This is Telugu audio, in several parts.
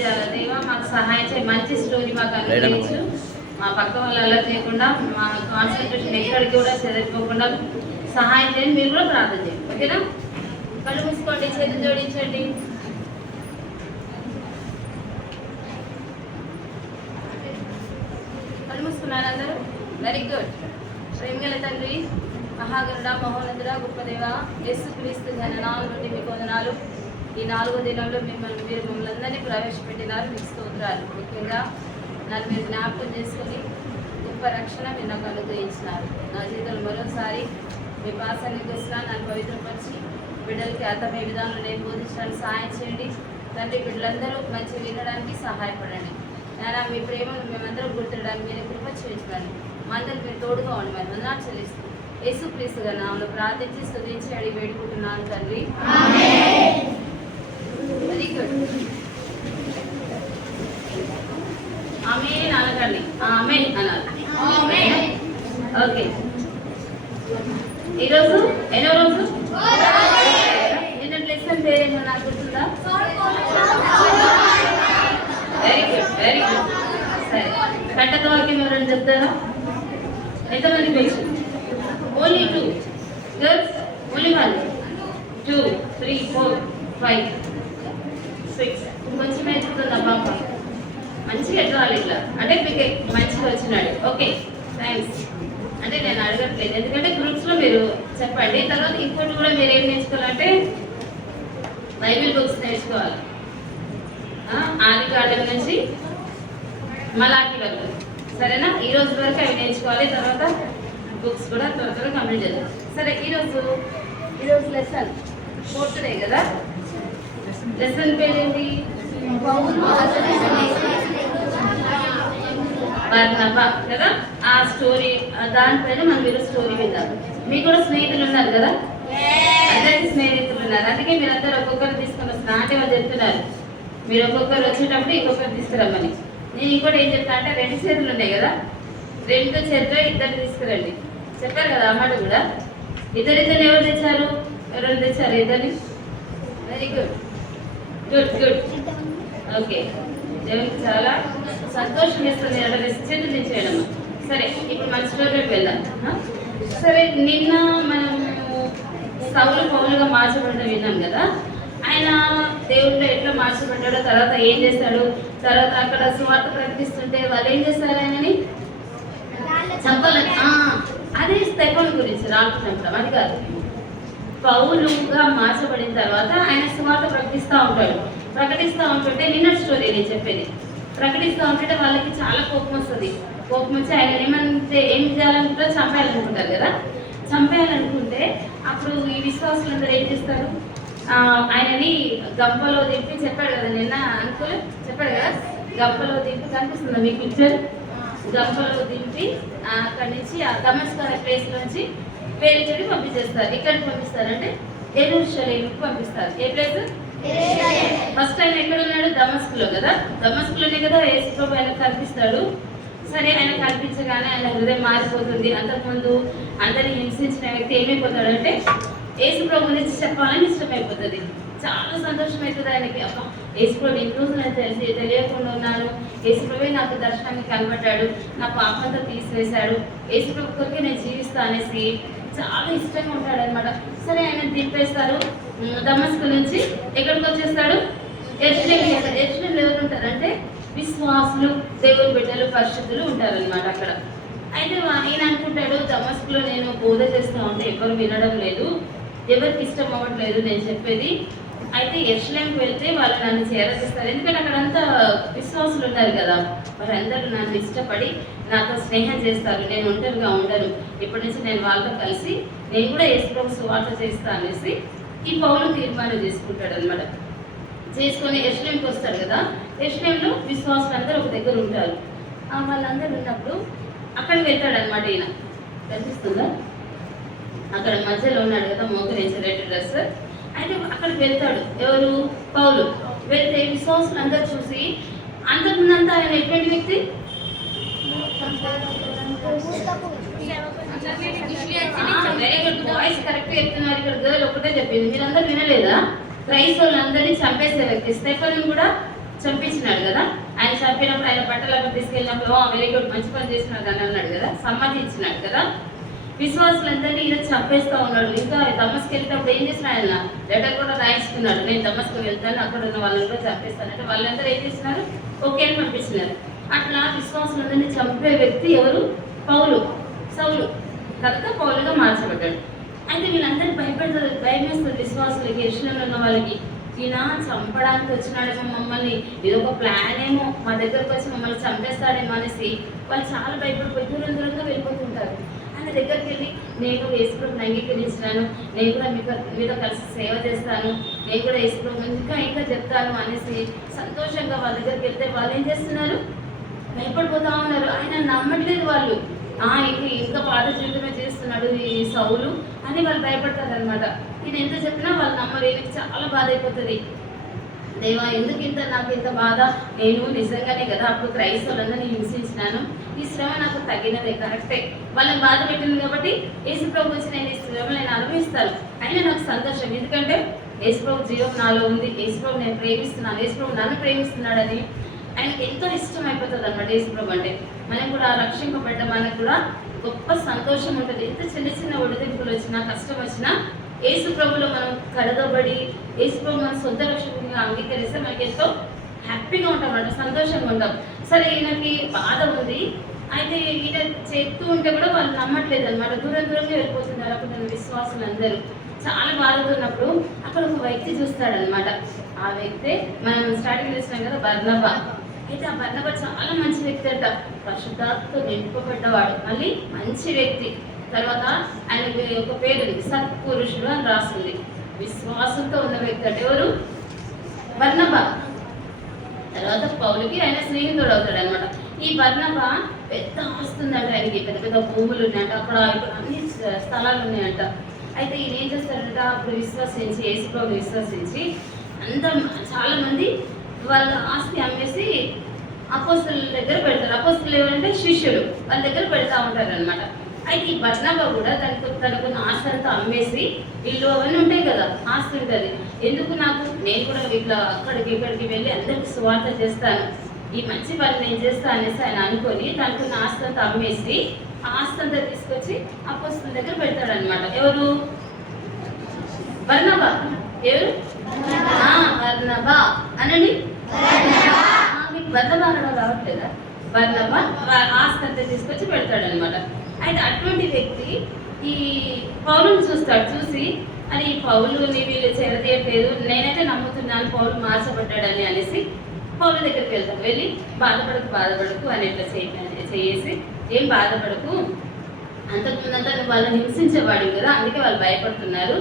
చేయాలి. దేవా మాకు సహాయం చేయి, మంచి స్టోరీ మాకు అనుగ్రహించు. మా పక్క వాళ్ళు అలా చేయకుండా మా కాన్సన్ట్రేషన్ ఎక్కడికి కూడా చెదిరిపోకుండా సహాయం చేయండి. మీరు కూడా ప్రార్థన చేయండి. ఓకేనా? కళ్ళు మూసుకోండి, చేతులు జోడించండి. కళ్ళు మూసుకున్నారు అందరూ? Very good. ప్రేమగల తండ్రి, మహాగరుడ, మహోన్నతుడ, గొప్ప దేవ, యేసుక్రీస్తు ఘననాలు బట్టి మీకు వందనాలు. ఈ 4వ దినంలో మీరు మమ్మల్ని అందరినీ ప్రవేశపెట్టినారు, మీకు స్తోత్రాలు. ముఖ్యంగా నన్ను మీరు జ్ఞాపకం చేసుకొని గొప్ప రక్షణ మీరు నాకు అనుగ్రహించినారు. నా జీవితంలో మరోసారి మీ పాసానికి వచ్చినా నన్ను పవిత్రపరిచి బిడ్డలకి అర్థమయ్యే విధానంలో నేను బోధించడానికి సహాయం చేయండి. తండ్రి, బిడ్డలందరూ మంచి వినడానికి సహాయపడండి. నాన్న, మీ ప్రేమను మేమందరం గుర్తించడానికి మీరు కృప చేయించండి. మా అందరికి మీరు తోడుగా ఉండి మరి వందనాలు చెల్లిస్తూ యేసుక్రీస్తు గారి నామములో ప్రార్థించి స్తుతించి అడిగి వేడుకుంటున్నాను తండ్రి. Very good. ఆమేన్ అనకండి, ఆమేన్ అనాలి. ఓకే, ఈరోజు ఎన్నో రోజు? నిన్న లెసన్ పేరేమో నాకు గుర్తుందా? Very good, very good. సరే, కట్టక వాక్యం ఎవరైనా చెప్తారా? ఎంతమంది పేరు? Only 2 girls, only 1 2 3 4 5 6. కొంచెం ఎత్తుతుందా పాప? మంచిగా ఎట్టాలి ఇట్లా అంటే మీకు మంచిగా వచ్చినాడు. Okay, thanks. అంటే నేను అడగట్లేదు, ఎందుకంటే గ్రూప్స్లో మీరు చెప్పండి. తర్వాత ఇంకోటి కూడా మీరు ఏం నేర్చుకోవాలంటే బైబిల్ బుక్స్ నేర్చుకోవాలి. ఆది కాండం నుంచి మలాకి వరకు, సరేనా? ఈ రోజు వరకు అవి నేర్చుకోవాలి. తర్వాత బుక్స్ కూడా త్వరగా కంప్లీట్ చేద్దాం. సరే, ఈరోజు లెసన్ 4th డే కదా. లెసన్ పేరు ఏంటి? బర్నబా కదా. ఆ స్టోరీ దానిపైన మనం మీరు స్టోరీ విందాం. మీకు కూడా స్నేహితులు ఉన్నారు కదా, అందరికి స్నేహితులు ఉన్నారు. అందుకే మీరందరూ ఒక్కొక్కరు తీసుకొని వస్తున్నారు. అంటే వాళ్ళు చెప్తున్నారు మీరు ఒక్కొక్కరు వచ్చేటప్పుడు ఇంకొకరు తీసుకురమ్మని. నేను ఇంకోటి ఏం చెప్తా అంటే 2 చేతులు ఉన్నాయి కదా, 2 చేతులు 2 తీసుకురండి చెప్పారు కదా. అమ్మాడు కూడా ఇద్దరిద్దరిని ఎవరు తెచ్చారు? ఎవరు తెచ్చారు? ఇద్దరిని. Very good, good good. Okay, దేవునికి చాలా సంతోషం ఇస్తుంది అలా చేతులు తెచ్చేయడం. సరే, ఇప్పుడు మన స్టోరీలోకి వెళ్దాం. సరే, నిన్న మనము సౌలు పౌలుగా మార్చబడడం విన్నాం కదా. ఆయన దేవుడిలో ఎట్లా మార్చబడ్డాడో, తర్వాత ఏం చేశాడు, తర్వాత అక్కడ స్వార్థ ప్రకటిస్తుంటే వాళ్ళు ఏం చేస్తారు? ఆయనని చంపాలని. అదే స్టెఫన్ గురించి రాళ్ళు చంపడం అది కాదు. పౌలుగా మార్చబడిన తర్వాత ఆయన స్వార్థ ప్రకటిస్తూ ఉంటుంటే నిన్న స్టోరీ నేను చెప్పేది. ప్రకటిస్తూ ఉంటుంటే వాళ్ళకి చాలా కోపం వస్తుంది. కోపం వచ్చి ఆయన ఏం చేయాలనుకుంటారో చంపేయాలనుకుంటారు కదా. చంపేయాలనుకుంటే అప్పుడు ఈ విశ్వాసులందరూ ఏం చేస్తారు? ఆయనని గంపలో దింపి, చెప్పాడు కదా నిన్న అంకుల్ చెప్పాడు కదా, గంపలో దింపి, కనిపిస్తుందా మీ పిక్చర్? గంపలో దింపి అక్కడి నుంచి ఆ దమస్కు అనే ప్లేస్ నుంచి వేరే చోటి పంపించేస్తారు. ఎక్కడికి పంపిస్తారంటే యెరూషలేముకి పంపిస్తారు. ఏ ప్లేస్? ఫస్ట్ ఆయన ఎక్కడ ఉన్నాడు? దమస్కులో కదా. దమస్కులోనే కదా యేసు ప్రభు ఆయన కనిపిస్తాడు. సరే, ఆయన కనిపించగానే ఆయన హృదయం మారిపోతుంది. అంతకుముందు అందరిని హింసించిన వ్యక్తి ఏమైపోతాడంటే యేసు ప్రభు గురించి చెప్పాలని ఇష్టమైపోతుంది. చాలా సంతోషం అవుతుంది ఆయనకి. అబ్బా, యేసు ప్రభు ఇన్ని రోజులు నాకు తెలియకుండా ఉన్నాను, యేసు ప్రభు నాకు దర్శనానికి కనబడ్డాడు, నా పాపంతా తీసివేశాడు, యేసు ప్రభు కొరికి నేను జీవిస్తా అనేసి చాలా ఇష్టంగా ఉంటాడు అనమాట. సరే, ఆయన దింపేస్తారు. దమస్కు నుంచి ఎక్కడికి వచ్చేస్తాడు? యెరూషలేం. యెరూషలేంలో ఎవరు ఉంటారంటే విశ్వాసులు, దేవుని బిడ్డలు, పరిశుద్ధులు ఉంటారనమాట అక్కడ. అయితే ఈయన అనుకుంటాడు, దమస్కులో నేను బోధ చేస్తూ ఉంటే ఎవరు వినడం లేదు, ఎవరికి ఇష్టం అవ్వట్లేదు నేను చెప్పేది. అయితే యెరూషలేంకి వెళ్తే వాళ్ళు నన్ను చేరదీస్తారు, ఎందుకంటే అక్కడంతా విశ్వాసులు ఉన్నారు కదా. వారందరూ నన్ను ఇష్టపడి నాతో స్నేహం చేస్తారు, నేను ఒంటరిగా ఉండను, ఇప్పటి నుంచి నేను వాళ్ళతో కలిసి నేను కూడా యేసు ప్రభు సువార్త చేస్తా అనేసి ఈ పౌలు తీర్మానం చేసుకుంటాడు అనమాట. చేసుకొని యెరూషలేంకి వస్తాడు కదా. యెరూషలేంలో విశ్వాసులు అందరూ ఒక దగ్గర ఉంటారు. వాళ్ళందరూ ఉన్నప్పుడు అక్కడికి వెళ్తాడు అనమాట. ఈయన కనిపిస్తుందా? అక్కడ మధ్యలో ఉన్నాడు కదా, మోకరించి రెడ్ డ్రెస్. అయితే అక్కడికి వెళ్తాడు ఎవరు? పౌలు. వెళ్తే విశ్వాసులు అందరూ చూసి, అంతకుముందంతా ఆయన ఎటువంటి వ్యక్తి? వెరీ గుడ్, వాయిస్ కరెక్ట్ చెప్తున్నారు. ఇక్కడ గర్ల్ ఒకటే చెప్పింది, మీరందరూ వినలేదా? క్రైస్తవులందరినీ చంపేసే వ్యక్తి. స్టెఫెన్ కూడా చంపించినాడు కదా. ఆయన చంపినప్పుడు ఆయన బట్టలు అక్కడ తీసుకెళ్ళినప్పుడు వెరీ గుడ్ మంచి పని చేసినాడు అని అన్నాడు కదా, సమ్మతించినాడు కదా. విశ్వాసులందరినీ ఈయన చంపేస్తా ఉన్నాడు. ఇంకా దమస్కి వెళ్తేప్పుడు ఏం చేసిన ఆయన లెటర్ కూడా రాయించుకున్నాడు, నేను దమస్కి వెళ్తాను, అక్కడ ఉన్న వాళ్ళని కూడా చంపేస్తానంటే వాళ్ళందరూ ఏం చేసినారు, ఓకే అని పంపించినారు. అట్లా విశ్వాసులందరినీ చంపే వ్యక్తి ఎవరు, సౌలు తర్వాత పౌలుగా మార్చబడ్డాడు. అయితే వీళ్ళందరినీ భయం వేస్తుంది విశ్వాసులకి, యెరూషలేములో ఉన్న వాళ్ళకి. ఈయన చంపడానికి వచ్చినాడేమో మమ్మల్ని, ఏదో ఒక ప్లాన్ ఏమో మా దగ్గరకు వచ్చి మమ్మల్ని చంపేస్తాడేమో అనేసి వాళ్ళు చాలా భయపడిపోయి దూరంగా వెళ్ళిపోతుంటారు. ఆయన దగ్గరికి వెళ్ళి నేను యేసుప్రభుని అంగీకరించినాను, నేను కూడా మీతో కలిసి సేవ చేస్తాను, నేను కూడా యేసుప్రభు ఇంకా చెప్తాను అనేసి సంతోషంగా వాళ్ళ దగ్గరికి వెళ్తే వాళ్ళు ఏం చేస్తున్నారు, భయపడిపోతా ఉన్నారు. ఆయన నమ్మట్లేదు వాళ్ళు, ఇంకా పాత జీవితమే చేస్తున్నాడు ఈ సౌలు అని వాళ్ళు భయపడతారు అనమాట. నేను ఎంత చెప్పినా వాళ్ళు నమ్మరు. ఈయనకి చాలా బాధ అయిపోతుంది, దేవా ఎందుకు నాకు ఇంత బాధ, నేను నిజంగానే కదా అప్పుడు క్రైస్తవులందరినీ హింసించినాను, ఈ శ్రమ నాకు తగినదే, కరెక్టే, వాళ్ళని బాధ పెట్టింది కాబట్టి యేసుప్రభు వచ్చి నేను ఈ శ్రమ నేను అనుభవిస్తాను. అయినా నాకు సంతోషం, ఎందుకంటే యేసుప్రభు జీవం నాలో ఉంది, యేసుప్రభు నేను ప్రేమిస్తున్నాను, యేసుప్రభు నన్ను ప్రేమిస్తున్నాడని ఆయనకి ఎంతో ఇష్టం అయిపోతుంది అనమాట. యేసుప్రభు అంటే మనం కూడా రక్షింపబడ్డ మనకు కూడా గొప్ప సంతోషం ఉంటుంది. ఎంత చిన్న ఒడిదుడుకులు వచ్చినా కష్టం వచ్చినా యేసుప్రభులో మనం కడగబడి యేసుప్రభు మన సొంత రక్షకునిగా అంగీకరిస్తే మనకి ఎంతో హ్యాపీగా ఉంటాం అన్నమాట, సంతోషంగా ఉంటాం. సరే ఈయనకి బాధ ఉంది, అయితే ఈయన చెప్తూ ఉంటే కూడా వాళ్ళు నమ్మట్లేదు అనమాట, దూరంగా వెళ్ళిపోతున్నారు. అప్పుడు విశ్వాసులు అందరూ చాలా బాధతున్నప్పుడు అక్కడ ఒక వ్యక్తి చూస్తాడనమాట. ఆ వ్యక్తే మనం స్టార్టింగ్ చేసినాం కదా, బర్నబా. అయితే ఆ బర్నబా చాలా మంచి వ్యక్తి అంట, పరిశుద్ధాత్మతో నింపబడ్డవాడు, మళ్ళీ మంచి వ్యక్తి. తర్వాత ఆయనకి ఒక పేరు ఉంది, సత్పురుషుడు అని రాస్తుంది. విశ్వాసంతో ఉన్న వ్యక్తి అంటే ఎవరు, బర్నబా. తర్వాత పౌలుకి ఆయన స్నేహితుడు అవుతాడు అనమాట. ఈ బర్నబా పెద్ద ఆస్తుందంట, ఆయనకి పెద్ద పెద్ద భూములు ఉన్నాయంట, అక్కడ ఇప్పుడు అన్ని స్థలాలు ఉన్నాయంట. అయితే ఈయన ఏం చేస్తాడంట, అప్పుడు విశ్వసించి యేసుప్రభుని విశ్వసించి చాలా మంది వాళ్ళ ఆస్తి అమ్మేసి అపోస్తలుల దగ్గర పెడతారు. అపోస్తలులు ఎవరంటే శిష్యులు, వాళ్ళ దగ్గర పెడతా ఉంటారు అనమాట. అయితే ఈ బర్నబా కూడా తనకున్న ఆస్తి అంతా అమ్మేసి, ఇల్లు అవన్నీ ఉంటాయి కదా, ఆస్తి ఉంటుంది, ఎందుకు నేను కూడా ఇట్లా అక్కడికి ఇక్కడికి వెళ్ళి అందరికి సువార్త చేస్తాను, ఈ మంచి పని నేను చేస్తాను అనేసి ఆయన అనుకొని తనకున్న ఆస్తి అంతా అమ్మేసి ఆ ఆస్తి అంతా తీసుకొచ్చి అపోస్తలుల దగ్గర పెడతాడు అనమాట. ఎవరు, బర్నబా. ఎవరు, బర్నబా అనండి. మీకు బర్నబా అనడం రావట్లేదా? బర్నబా ఆస్తి అంతా తీసుకొచ్చి పెడతాడు అనమాట. అయితే అటువంటి వ్యక్తి ఈ పౌలుని చూస్తాడు, చూసి అని ఈ పౌలుని వీళ్ళు చేరదీయట్లేదు, నేనైతే నమ్ముతున్నాను పౌలు మార్చబడ్డాడని అనేసి పౌలు దగ్గరికి వెళ్తాడు. వెళ్ళి బాధపడకు అని ఇట్లా చేసి, ఏం బాధపడకు, అంతకుముందంతా నువ్వు వాళ్ళని హింసించేవాడు కదా, అందుకే వాళ్ళు భయపడుతున్నారు,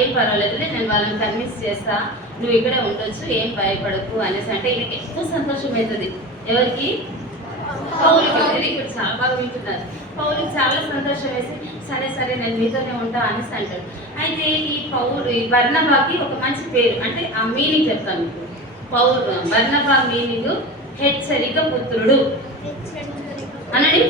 ఏం పర్వాలేదులే, నేను వాళ్ళని కన్విన్స్ చేస్తా, నువ్వు ఇక్కడే ఉండొచ్చు, ఏం భయపడకు అనేసి అంటే ఈయనకి ఎంతో సంతోషం అవుతుంది. ఎవరికి, పౌలుకి. వెరీ గుడ్, చాలా బాగా వింటున్నారు. పౌలుకి చాలా సంతోషం వేసి సరే నేను మీతోనే ఉంటా అనేసి అంటాడు. అయితే ఈ బర్నబాకి ఒక మంచి పేరు, అంటే ఆ మీనింగ్ చెప్తాను మీకు. బర్నబా మీనింగ్ హెచ్చరిక పుత్రుడు అనండి.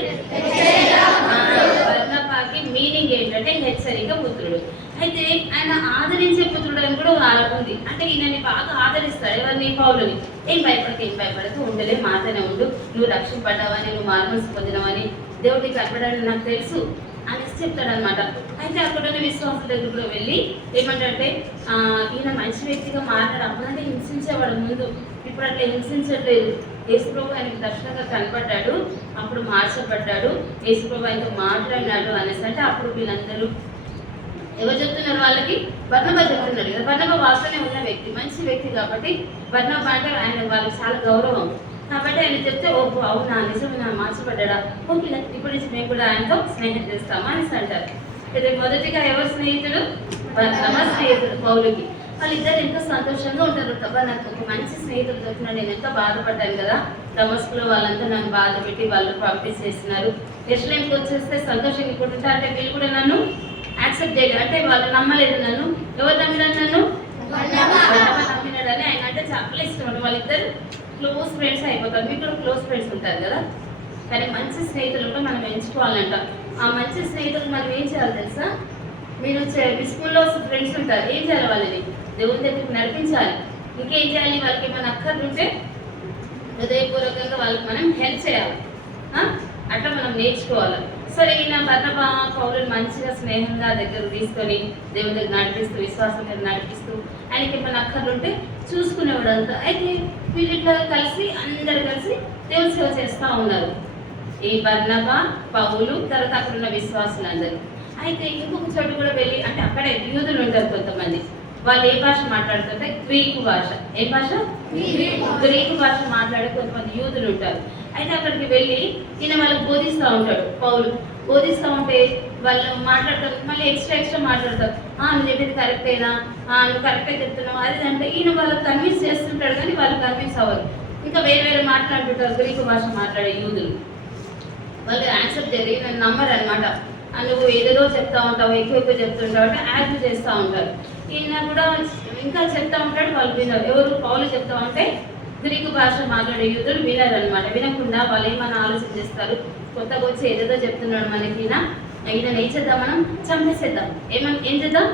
బర్నబాకి మీనింగ్ ఏంటంటే హెచ్చరిక పుత్రుడు. అయితే ఆయన ఆదరించే పుత్రుడు అని కూడా ఉంది, అంటే ఈయనని బాగా ఆదరిస్తాడు. ఎవరిని, పౌలుని. ఏం భయపడకు, ఉండలే, మాతనే ఉండు, నువ్వు రక్షింపడ్డావని, నువ్వు మార్మల్స్ పొందినవని, దేవుడికి కనపడాలని నాకు తెలుసు అనేసి చెప్తాడనమాట. అయితే అక్కడ విశ్వాసుల దగ్గర కూడా వెళ్ళి ఏమంటే, ఈయన మంచి వ్యక్తిగా మాట్లాడు, అప్పుడంటే హింసించేవాడు ముందు, ఇప్పుడు అట్లా హింసించట్లేదు, యేసుప్రభు ఆయనకు దర్శనంగా కనపడ్డాడు, అప్పుడు మార్చబడ్డాడు, యేసుప్రభు ఆయనతో మాట్లాడినాడు అనేసి అంటే అప్పుడు వీళ్ళందరూ ఎవరు చెప్తున్నారు, వాళ్ళకి బర్నబా చెప్తున్నాడు కదా. బర్నబా వాసనే ఉన్న వ్యక్తి, మంచి వ్యక్తి కాబట్టి బర్నబా అంటే ఆయన వాళ్ళకి చాలా గౌరవం కాబట్టి ఆయన చెప్తే ఓహో అవునా నిజమేనా మార్చబడ్డా, ఓకే ఇప్పుడు నుంచి మేము కూడా ఆయనతో స్నేహం చేస్తామా అనేసి అంటారు. అయితే మొదటిగా ఎవరు స్నేహితుడు, బర్నబా స్నేహితుడు పౌలుకి. వాళ్ళిద్దరు ఎంతో సంతోషంగా ఉంటారు. తప్ప నాకు ఒక మంచి స్నేహితుడు దొరికినాడు, నేను ఎంతో బాధపడ్డాను కదా, దమస్కులో వాళ్ళంతా నన్ను బాధ పెట్టి వాళ్ళు పంపించేస్తున్నారు, యెరూషలేముకి వచ్చేస్తే సంతోషంగా ఇప్పుడు అంటే వీళ్ళు కూడా నన్ను యాక్సెప్ట్ చేయలేదు, అంటే వాళ్ళు నమ్మలేదు నన్ను. ఎవరు నమ్మినారు నన్ను, నమ్మినాడని ఆయన అంటే చాలా ఇష్టం. వాళ్ళిద్దరు క్లోజ్ ఫ్రెండ్స్ అయిపోతారు. మీకు కూడా క్లోజ్ ఫ్రెండ్స్ ఉంటారు కదా, కానీ మంచి స్నేహితులు కూడా మనం ఎంచుకోవాలంట. ఆ మంచి స్నేహితులు మనం ఏం చేయాలి తెలుసా, మీరు మీ స్కూల్లో ఫ్రెండ్స్ ఉంటారు, ఏం చేయాలి, వాళ్ళని దేవుని దగ్గరికి నడిపించాలి. ఇంకేం చేయాలి? వాళ్ళకి ఏమైనా అక్కర్లుంటే హృదయపూర్వకంగా వాళ్ళకి మనం హెల్ప్ చేయాలి. అట్లా మనం నేర్చుకోవాలి. సరే, ఈయన బర్నబా పౌలుని మంచిగా స్నేహంగా దగ్గర తీసుకొని దేవుని దగ్గర నడిపిస్తూ, విశ్వాసం మీద నడిపిస్తూ, ఆయనకి ఏమైనా అక్కర్లుంటే చూసుకునేవాడు అంతా. అయితే వీళ్ళు ఇట్లా కలిసి అందరు కలిసి దేవుని సేవ చేస్తూ ఉన్నారు. ఈ బర్నబా, పౌలు, తర్వాత అక్కడ ఉన్న విశ్వాసులందరూ. అయితే ఇంకొక చోటు కూడా వెళ్ళి, అంటే అక్కడే యూదులు ఉంటారు కొంతమంది, వాళ్ళు ఏ భాష మాట్లాడుతుంటే గ్రీకు భాష. ఏ భాష? గ్రీకు భాష మాట్లాడే కొంతమంది యూదులు ఉంటారు. అయితే అక్కడికి వెళ్ళి ఈయన వాళ్ళకి బోధిస్తూ ఉంటాడు. పౌలు బోధిస్తూ ఉంటే వాళ్ళు మాట్లాడతారు, మళ్ళీ ఎక్స్ట్రా మాట్లాడతారు. నువ్వు చెప్పింది కరెక్టేనా, నువ్వు కరెక్టే చెప్తున్నావు, అది అంటే ఈయన వాళ్ళకి కన్విన్స్ చేస్తుంటాడు, కానీ వాళ్ళు కన్విన్స్ అవ్వరు. ఇంకా వేరే మాట్లాడుతుంటారు గ్రీకు భాష మాట్లాడే యూదులు. వాళ్ళు యాక్సెప్ట్ చేయాలి, ఈయన నమ్మరు అనమాట. నువ్వు ఏదేదో చెప్తా ఉంటావు, ఎక్కువ చెప్తుంటావు అంటే యాక్ట్ చేస్తూ ఉంటారు. ఈయన కూడా ఇంకా చెప్తా ఉంటాడు, వాళ్ళు వినరు. ఎవరు? పౌలు చెప్తా ఉంటే గ్రీకు భాష మాట్లాడే యూదులు వినరు అనమాట. వినకుండా వాళ్ళు ఏమన్నా ఆలోచన చేస్తారు, కొత్తగా వచ్చి ఏదేదో చెప్తున్నాడు మనకి, ఈయన ఏం చేద్దాం, మనం చంపేసేద్దాం. ఏం చేద్దాం?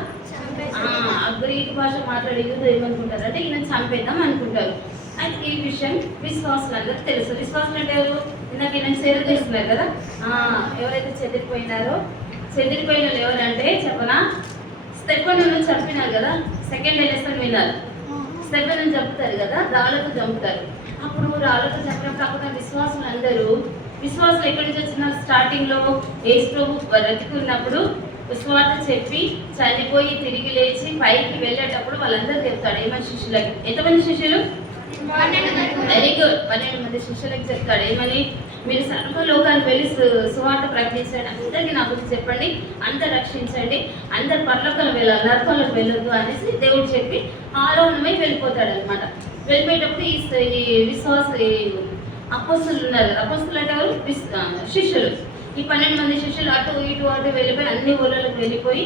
ఆ గ్రీకు భాష మాట్లాడే యూదులు ఏమనుకుంటారు అంటే ఈయన చంపేద్దాం అనుకుంటారు. అయితే ఈ విషయం విశ్వాసులందరూ తెలుసు. విశ్వాసులు అంటే ఎవరు? ఇందాక ఈయన సేవ చేస్తున్నారు కదా, ఎవరైతే చెదిరిపోయినారో, చెదిరిపోయిన వాళ్ళు ఎవరంటే చెప్పనా, స్టెఫెనును చంపినారు కదా, సెకండ్ లెసన్ విన్నారు. స్టెఫెనును చంపుతారు కదా, రాళ్ళతో చంపుతారు. అప్పుడు రాళ్ళతో చంపినప్పుడు అక్కడ విశ్వాసులు ఎక్కడి నుంచి వచ్చినారు? స్టార్టింగ్ లో యేసు ప్రభు బ్రతికున్నప్పుడు సువార్త చెప్పి చనిపోయి తిరిగి లేచి పైకి వెళ్ళేటప్పుడు వాళ్ళందరూ చెప్తాడు. ఏమని? శిష్యులకి. ఎంతమంది శిష్యులు? Very good. 12 మంది శిష్యులకు చెప్తాడు. ఏమని? మీరు సర్వలోకానికి వెళ్ళి సువార్త ప్రకటించండి, అందరికీ నా గురించి చెప్పండి, అందరు రక్షించండి, అందరు పరలోకాలు వెళ్ళాలి, నరకంలోకి వెళ్ళొద్దు అనేసి దేవుడు చెప్పి ఆరోహణమై వెళ్ళిపోతాడు అనమాట. వెళ్ళిపోయేటప్పుడు ఈ విశ్వాస అపోస్తులు ఉన్నారు. అపోస్తులు అంటే ఎవరు? శిష్యులు. ఈ 12 మంది శిష్యులు అటు వెళ్ళిపోయి అన్ని ఊళ్ళలోకి వెళ్ళిపోయి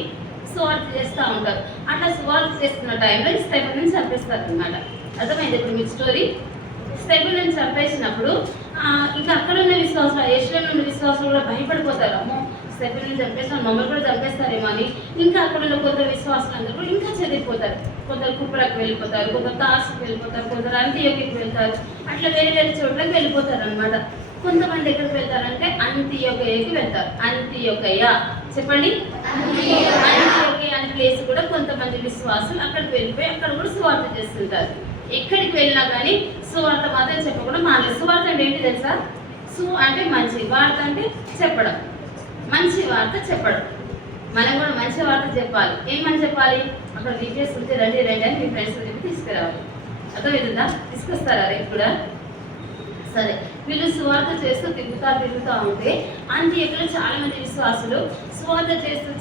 సువార్త చేస్తూ ఉంటారు. అట్లా సువార్త చేస్తున్న టైంలో స్టెఫెనును చంపేస్తారు అనమాట. అర్థమైంది ఇప్పుడు మీకు స్టోరీ? స్టెఫెనును చంపేసినప్పుడు ఇంకా అక్కడ ఉన్న విశ్వాసులు, యెరూషలేములో ఉన్న విశ్వాసులు కూడా భయపడిపోతారు. అమ్మో, స్టెఫెనును చంపేస్తారు, మమ్మల్ని కూడా చంపేస్తారేమో అని. ఇంకా అక్కడ ఉన్న కొందరు విశ్వాసులందరూ కూడా ఇంకా చెదిరిపోతారు. కొందరు కుప్రాకు వెళ్ళిపోతారు, కొందరు తార్సుకు వెళ్ళిపోతారు, కొందరు అంతియోకికి వెళ్తారు. అట్లా వేరే చోట్లకి వెళ్ళిపోతారు అనమాట. కొంతమంది ఎక్కడికి వెళ్తారంటే అంతియోకయకి వెళ్తారు. అంతియోకయ చెప్పండి. అంతియోకయ అనే ప్లేస్ కూడా కొంతమంది విశ్వాసులు అక్కడికి వెళ్ళిపోయి అక్కడ కూడా సువార్త చేస్తుంటారు. ఎక్కడికి వెళ్ళినా కానీ సువార్త మాత్రం చెప్పకుండా మానలేదు. సువార్త అంటే ఏంటి తెలుసా? అంటే మంచి వార్త, అంటే చెప్పడం, మంచి వార్త చెప్పడం. మనం కూడా మంచి వార్త చెప్పాలి. ఏమని చెప్పాలి? అక్కడ డీటెయిల్స్ ఉంటే రండి అని మీ ఫ్రెండ్స్ చెప్పి తీసుకురావాలి. అర్థమవుతుందా? తీసుకొస్తారా రేపు కూడా? సరే, వీళ్ళు సువార్త చేస్తూ తిరుగుతూ ఉంటే అంత్యోకయలో చాలా మంది విశ్వాసులు సువార్త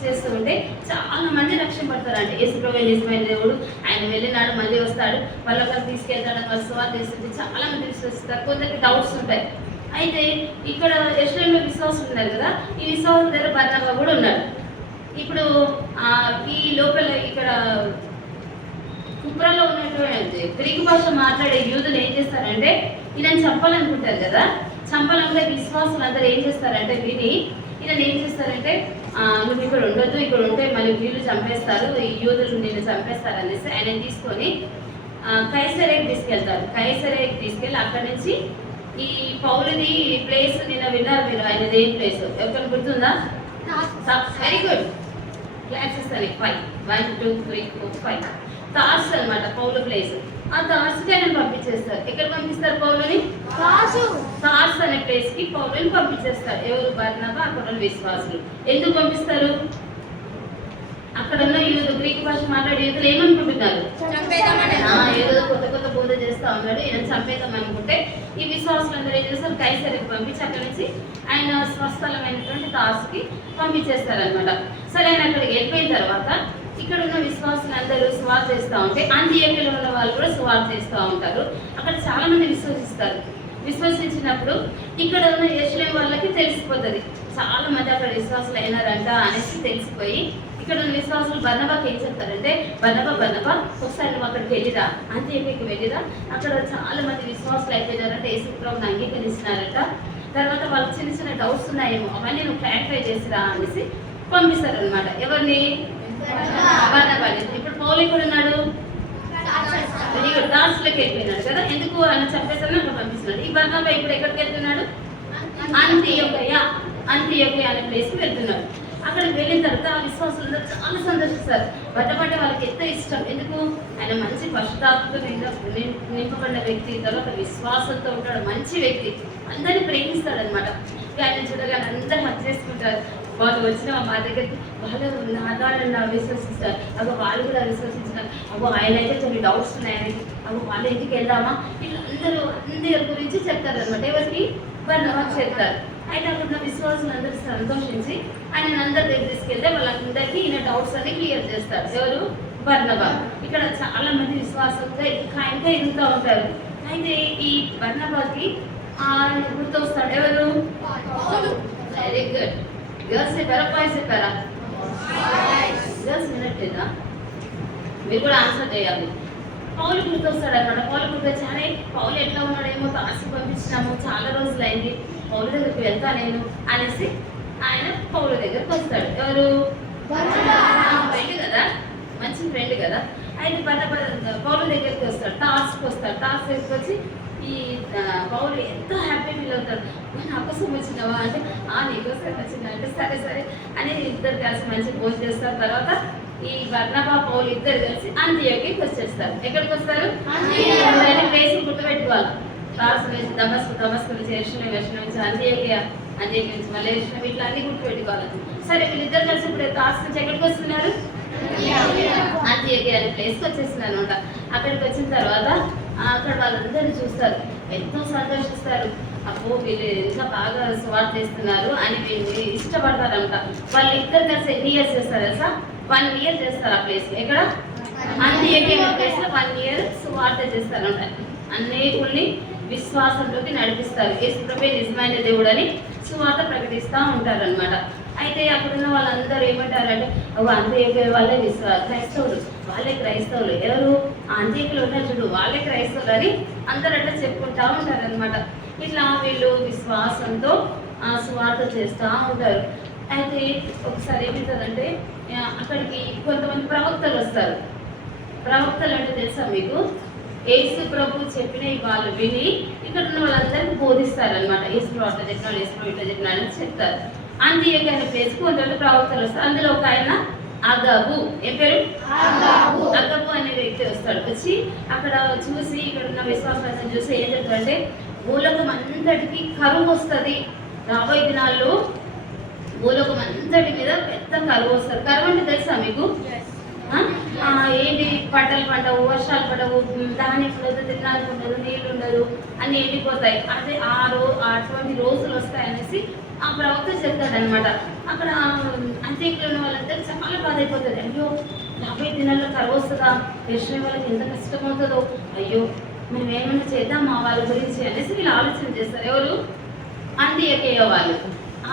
చేస్తూ ఉంటే చాలా మంది రక్షణ పడతారంటే, యేసు ప్రభువే నిజమైన దేవుడు, ఆయన వెళ్ళినాడు, మళ్ళీ వస్తాడు, వాళ్ళకి తీసుకెళ్తాడు, వాళ్ళు సువార్త చేస్తుంటే చాలా మంది విశ్వసిస్తారు. కొందరికి డౌట్స్ ఉంటాయి. అయితే ఇక్కడ యెరూషలేములో విశ్వాసం ఉన్నారు కదా, ఈ విశ్వాసం దగ్గర బర్నబా కూడా ఉన్నాడు. ఇప్పుడు ఈ లోపల ఇక్కడ కుప్రాలో ఉన్నటువంటి గ్రీకు భాష మాట్లాడే యూదులు ఏం చేస్తారంటే ఈయన చంపాలనుకుంటారు కదా, చంపాలంటే విశ్వాసులు అందరూ ఏం చేస్తారంటే విని ఈయన ఏం చేస్తారంటే నువ్వు ఇక్కడ ఉండొద్దు, ఇక్కడ ఉంటే మళ్ళీ వీళ్ళు చంపేస్తారు, ఈ యూదులు నిన్ను చంపేస్తారు అనేసి ఆయన తీసుకొని కైసరేకి తీసుకెళ్తారు. కైసరేకి తీసుకెళ్ళి అక్కడి నుంచి ఈ పౌలుది ప్లేస్ నిన్న విన్నారు మీరు, ఆయనది ఏం ప్లేస్ ఎవరికైనా గుర్తుందా? Very good. క్లాస్ ఇస్తాను. 5 1 2 3 4 5 తార్స్ అనమాట పౌలు ప్లేస్. ఆ తార్స్కి ఆయన పంపించేస్తారు. ఎక్కడ పంపిస్తారు పౌలుని? తార్స్ అనే ప్లేస్ కి పౌలుని పంపించేస్తారు. ఎవరు? బర్నబా, అక్కడ ఉన్న విశ్వాసులు. ఎందుకు పంపిస్తారు? అక్కడ ఉన్న యూదు, గ్రీకు భాష మాట్లాడే యూదులు ఏమనుకుంటున్నారు? ఏదో కొత్త బోధ చేస్తా ఉన్నాడు, ఈయన చంపేద్దాం అనుకుంటే ఈ విశ్వాసులందరూ ఏం చేస్తారు? కైసరికి పంపించి అక్కడి నుంచి ఆయన స్వస్థలమైనటువంటి తార్స్కి పంపించేస్తారనమాట. సరే, ఆయన అక్కడికి వెళ్ళిపోయిన తర్వాత ఇక్కడ ఉన్న విశ్వాసులందరూ సువార్త చేస్తూ ఉంటే అంతియోకయలో ఉన్న వాళ్ళు కూడా సువార్త చేస్తూ ఉంటారు. అక్కడ చాలా మంది విశ్వసిస్తారు. విశ్వసించినప్పుడు ఇక్కడ ఉన్న యెరూషలేము వాళ్ళకి తెలిసిపోతుంది, చాలా మంది అక్కడ విశ్వాసులు అయినారంట అనేసి తెలిసిపోయి ఇక్కడ ఉన్న విశ్వాసులు బర్నబాకి ఏం చెప్తారంటే, బర్నబా ఒకసారి నువ్వు అక్కడికి వెళ్ళిరా, అంత్యోకయకి వెళ్ళిరా, అక్కడ చాలా మంది విశ్వాసులు అయిపోయినారంటే యేసు ప్రభువుని అంగీకరిస్తున్నారంట, తర్వాత వాళ్ళకి చిన్న డౌట్స్ ఉన్నాయేమో అవన్నీ నువ్వు క్లారిఫై చేసిరా అనేసి పంపిస్తారనమాట. ఎవరిని? బర్నబాని. ఇప్పుడు పౌలు ఎక్కడ ఉన్నాడు? Very good. టాస్క్లోకి వెళ్ళిపోయినాడు కదా, ఎందుకు ఆయన చంపేసాను అక్కడ పంపిస్తున్నాడు. ఈ బర్నబా ఇప్పుడు ఎక్కడికి వెళ్తున్నాడు? అంతియోకియ అనే ప్లేస్కి వెళ్తున్నాడు. అక్కడికి వెళ్ళిన తర్వాత ఆ విశ్వాసులందరూ చాలా సందర్శిస్తారు. బట్టబట్ట వాళ్ళకి ఎంతో ఇష్టం. ఎందుకు? ఆయన మంచి పశుతాత్మతో నింపబడిన వ్యక్తి, తర్వాత విశ్వాసంతో ఉంటాడు, మంచి వ్యక్తి, అందరినీ ప్రేమిస్తాడు అనమాట. ఆయన చూడగానే అందరూ హక్ చేసుకుంటారు. వాళ్ళు వచ్చిన మా దగ్గరికి వాళ్ళు నాగాళ్ళని విశ్వసిస్తారు. అగో వాళ్ళు కూడా విశ్వసించినారు. అగో ఆయన అయితే కొన్ని డౌట్స్ ఉన్నాయని, అగో వాళ్ళ ఇంటికి వెళ్దామా, ఇట్లా అందరి గురించి చెప్తారు అనమాట. ఎవరికి? బర్నబాకి చెప్తారు. అయితే అక్కడ విశ్వాసులు అందరూ సంతోషించి ఆయన అందరి దగ్గర తీసుకెళ్తే వాళ్ళందరికీ ఈయన డౌట్స్ అన్ని క్లియర్ చేస్తారు. ఎవరు? బర్నబా. ఇక్కడ చాలా మంది విశ్వాసంగా ఇంకా ఎదుగుతూ ఉంటారు. అయితే ఈ బర్నబాకి ఆయన గుర్తొస్తాడు. ఎవరు? Very good. గర్ల్స్ చెప్పారా, బాయ్స్ చెప్పారా? గర్ల్స్ వినట్లేదా? మీరు కూడా ఆన్సర్ చేయాలి. పౌలు గుర్తొస్తాడు అనమాట. పౌలు గుర్తొచ్చి అరే పౌలు ఎట్లా ఉన్నాడేమో, తాసి పంపించినాము, చాలా రోజులు అయింది, పౌలు దగ్గరికి వెళ్తా నేను అనేసి ఆయన పౌలు దగ్గరకు వస్తాడు. ఎవరు? ఫ్రెండ్ కదా, మంచి ఫ్రెండ్ కదా. అయితే పౌలు దగ్గరికి వస్తాడు, టాస్క్ వస్తాడు. టాస్క్ దగ్గరికి వచ్చి ఈ పౌలు ఎంతో హ్యాపీ ఫీల్ అవుతాడు. నా కోసం వచ్చినావా అంటే, నీకోసం వచ్చినా అంటే సరే సరే అని ఇద్దరు కలిసి మంచి భోజనం చేస్తారు. తర్వాత ఈ బర్నబా పౌలు ఇద్దరు కలిసి అంతియోకియాకి వచ్చేస్తారు. ఎక్కడికి వస్తారు? ప్లేస్ గుర్తుపెట్టుకోవాలి. దమస్కు నుంచి యెరూషలేము నుంచి అంతియోకియా నుంచి మళ్ళీ యెరూషలేము, ఇట్లా అన్ని గుర్తుపెట్టుకోవాలి. సరే వీళ్ళిద్దరు కలిసి ఇప్పుడు టాస్క్ నుంచి ఎక్కడికి వస్తున్నారు? అంతియోకియా అనే ప్లేస్కి వచ్చేస్తున్నారు అనమాట. అక్కడికి వచ్చిన తర్వాత అక్కడ వాళ్ళందరినీ చూస్తారు, ఎంతో సంతోషిస్తారు. అబ్బో వీళ్ళు ఇంకా బాగా స్వార్థ చేస్తున్నారు అని వీళ్ళు ఇష్టపడతారంట. వాళ్ళు ఇద్దరు కలిసి ఎన్ని ఇయర్స్ చేస్తారు తెలుసా? 1 year చేస్తారు ఆ ప్లేస్. ఎక్కడ? అంతియోకియా ప్లేస్ లో 1 year స్వార్థ చేస్తారంట. అనేకుల్ని విశ్వాసంలోకి నడిపిస్తారు. యేసుప్రభువే నిజమైన దేవుడు అని సువార్త ప్రకటిస్తూ ఉంటారు అనమాట. అయితే అక్కడున్న వాళ్ళందరూ ఏమంటారంటే, అంత్యోకియా వాళ్ళే క్రైస్తవులు, వాళ్ళే క్రైస్తవులు. ఎవరు? అంత్యోకియాలో ఉన్నారు చూడు, వాళ్ళే క్రైస్తవులు అని అందరూ అట్లా చెప్పుకుంటా ఉంటారు అనమాట. ఇట్లా వీళ్ళు విశ్వాసంతో సువార్త చేస్తూ ఉంటారు. అయితే ఒకసారి ఏమవుతుందంటే అక్కడికి కొంతమంది ప్రవక్తలు వస్తారు. ప్రవక్తలు అంటే తెలుసా మీకు? యేసు ప్రభు చెప్పినవి వాళ్ళు విని ఇక్కడ ఉన్న వాళ్ళందరికీ బోధిస్తారనమాట. యేసు ప్రభు అట్లా చెప్పినాడు, యేసు ప్రభు ఇట్లా చెప్పినాడు అని చెప్తారు. అంత్యోకియా అనే ప్లేస్కి కొంతమంది ప్రవక్తలు వస్తారు. అందులో ఒక ఆయన అగబు, ఏం పేరు? అగబు అనే వ్యక్తి వస్తాడు. వచ్చి అక్కడ చూసి ఇక్కడ ఉన్న విశ్వాసాలను చూసి ఏం చెప్తారంటే, భూలోకం అంతటికి కరువు వస్తుంది, రాబోయే దినాల్లో భూలోకం అంతటి మీద పెద్ద కరువు వస్తుంది. కరువు అంటే తెలుసా మీకు? ఏంటి? పంటలు పండవు, వర్షాలు పడవు, ధాన్యం ఉండదు, తినడానికి ఉండదు, నీళ్ళు ఉండదు, అన్ని ఎండిపోతాయి. అంటే అటువంటి రోజులు వస్తాయనేసి ఆ ప్రవక్త చెప్తాడనమాట. అక్కడ అంత్యోకియాలో ఉన్న వాళ్ళందరూ చాలా బాధ అయిపోతుంది. అయ్యో రాబోయే దినాల్లో కరువు వస్తుందా, యెరూషలేము వాళ్ళకి ఎంత కష్టమవుతుందో, అయ్యో మేము ఏమైనా చేద్దాం మా వాళ్ళ గురించి అనేసి వీళ్ళు ఆలోచన చేస్తారు. ఎవరు? అంత్యోకియా వాళ్ళు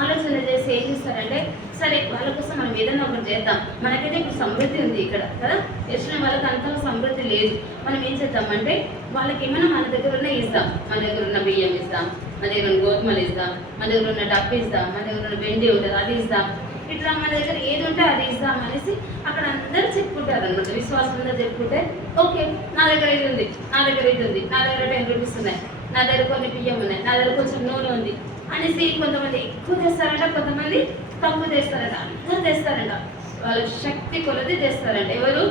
ఆలోచన చేసి ఏం చేస్తారంటే, సరే వాళ్ళ కోసం మనం ఏదైనా ఒకటి చేద్దాం, మనకైతే ఇప్పుడు సమృద్ధి ఉంది ఇక్కడ కదా, యెరూషలేము వాళ్ళకి అంత సమృద్ధి లేదు, మనం ఏం చేద్దామంటే వాళ్ళకి ఏమైనా మన దగ్గర ఉన్న ఇస్తాం. మన దగ్గర ఉన్న బియ్యం ఇస్తాం, మన దగ్గర ఉన్న గోధుమలు ఇస్తాం, మన దగ్గర ఉన్న డబ్బు ఇస్తాం, మన దగ్గర ఉన్న వెండి ఉంటుంది అది ఇస్తాం, ఇట్లా మన దగ్గర ఏది ఉంటే అది ఇస్తాం అనేసి అక్కడ అందరూ చెప్పుకుంటారు అనమాట. విశ్వాసం అందరూ చెప్పుకుంటే, ఓకే నా దగ్గర ఇది ఉంది, నా దగ్గర ఇది ఉంది, నా దగ్గర 10 rupees ఉన్నాయి, నా దగ్గర కొన్ని బియ్యం ఉన్నాయి, నా దగ్గర కొంచెం నూనె ఉంది అనేసి కొంతమంది ఎక్కువ తెస్తారంట, కొంతమంది తక్కువ తెస్తారంట, అందరూ తెస్తారంట. వాళ్ళ శక్తి కొలది తెస్తారంట. ఎవరు?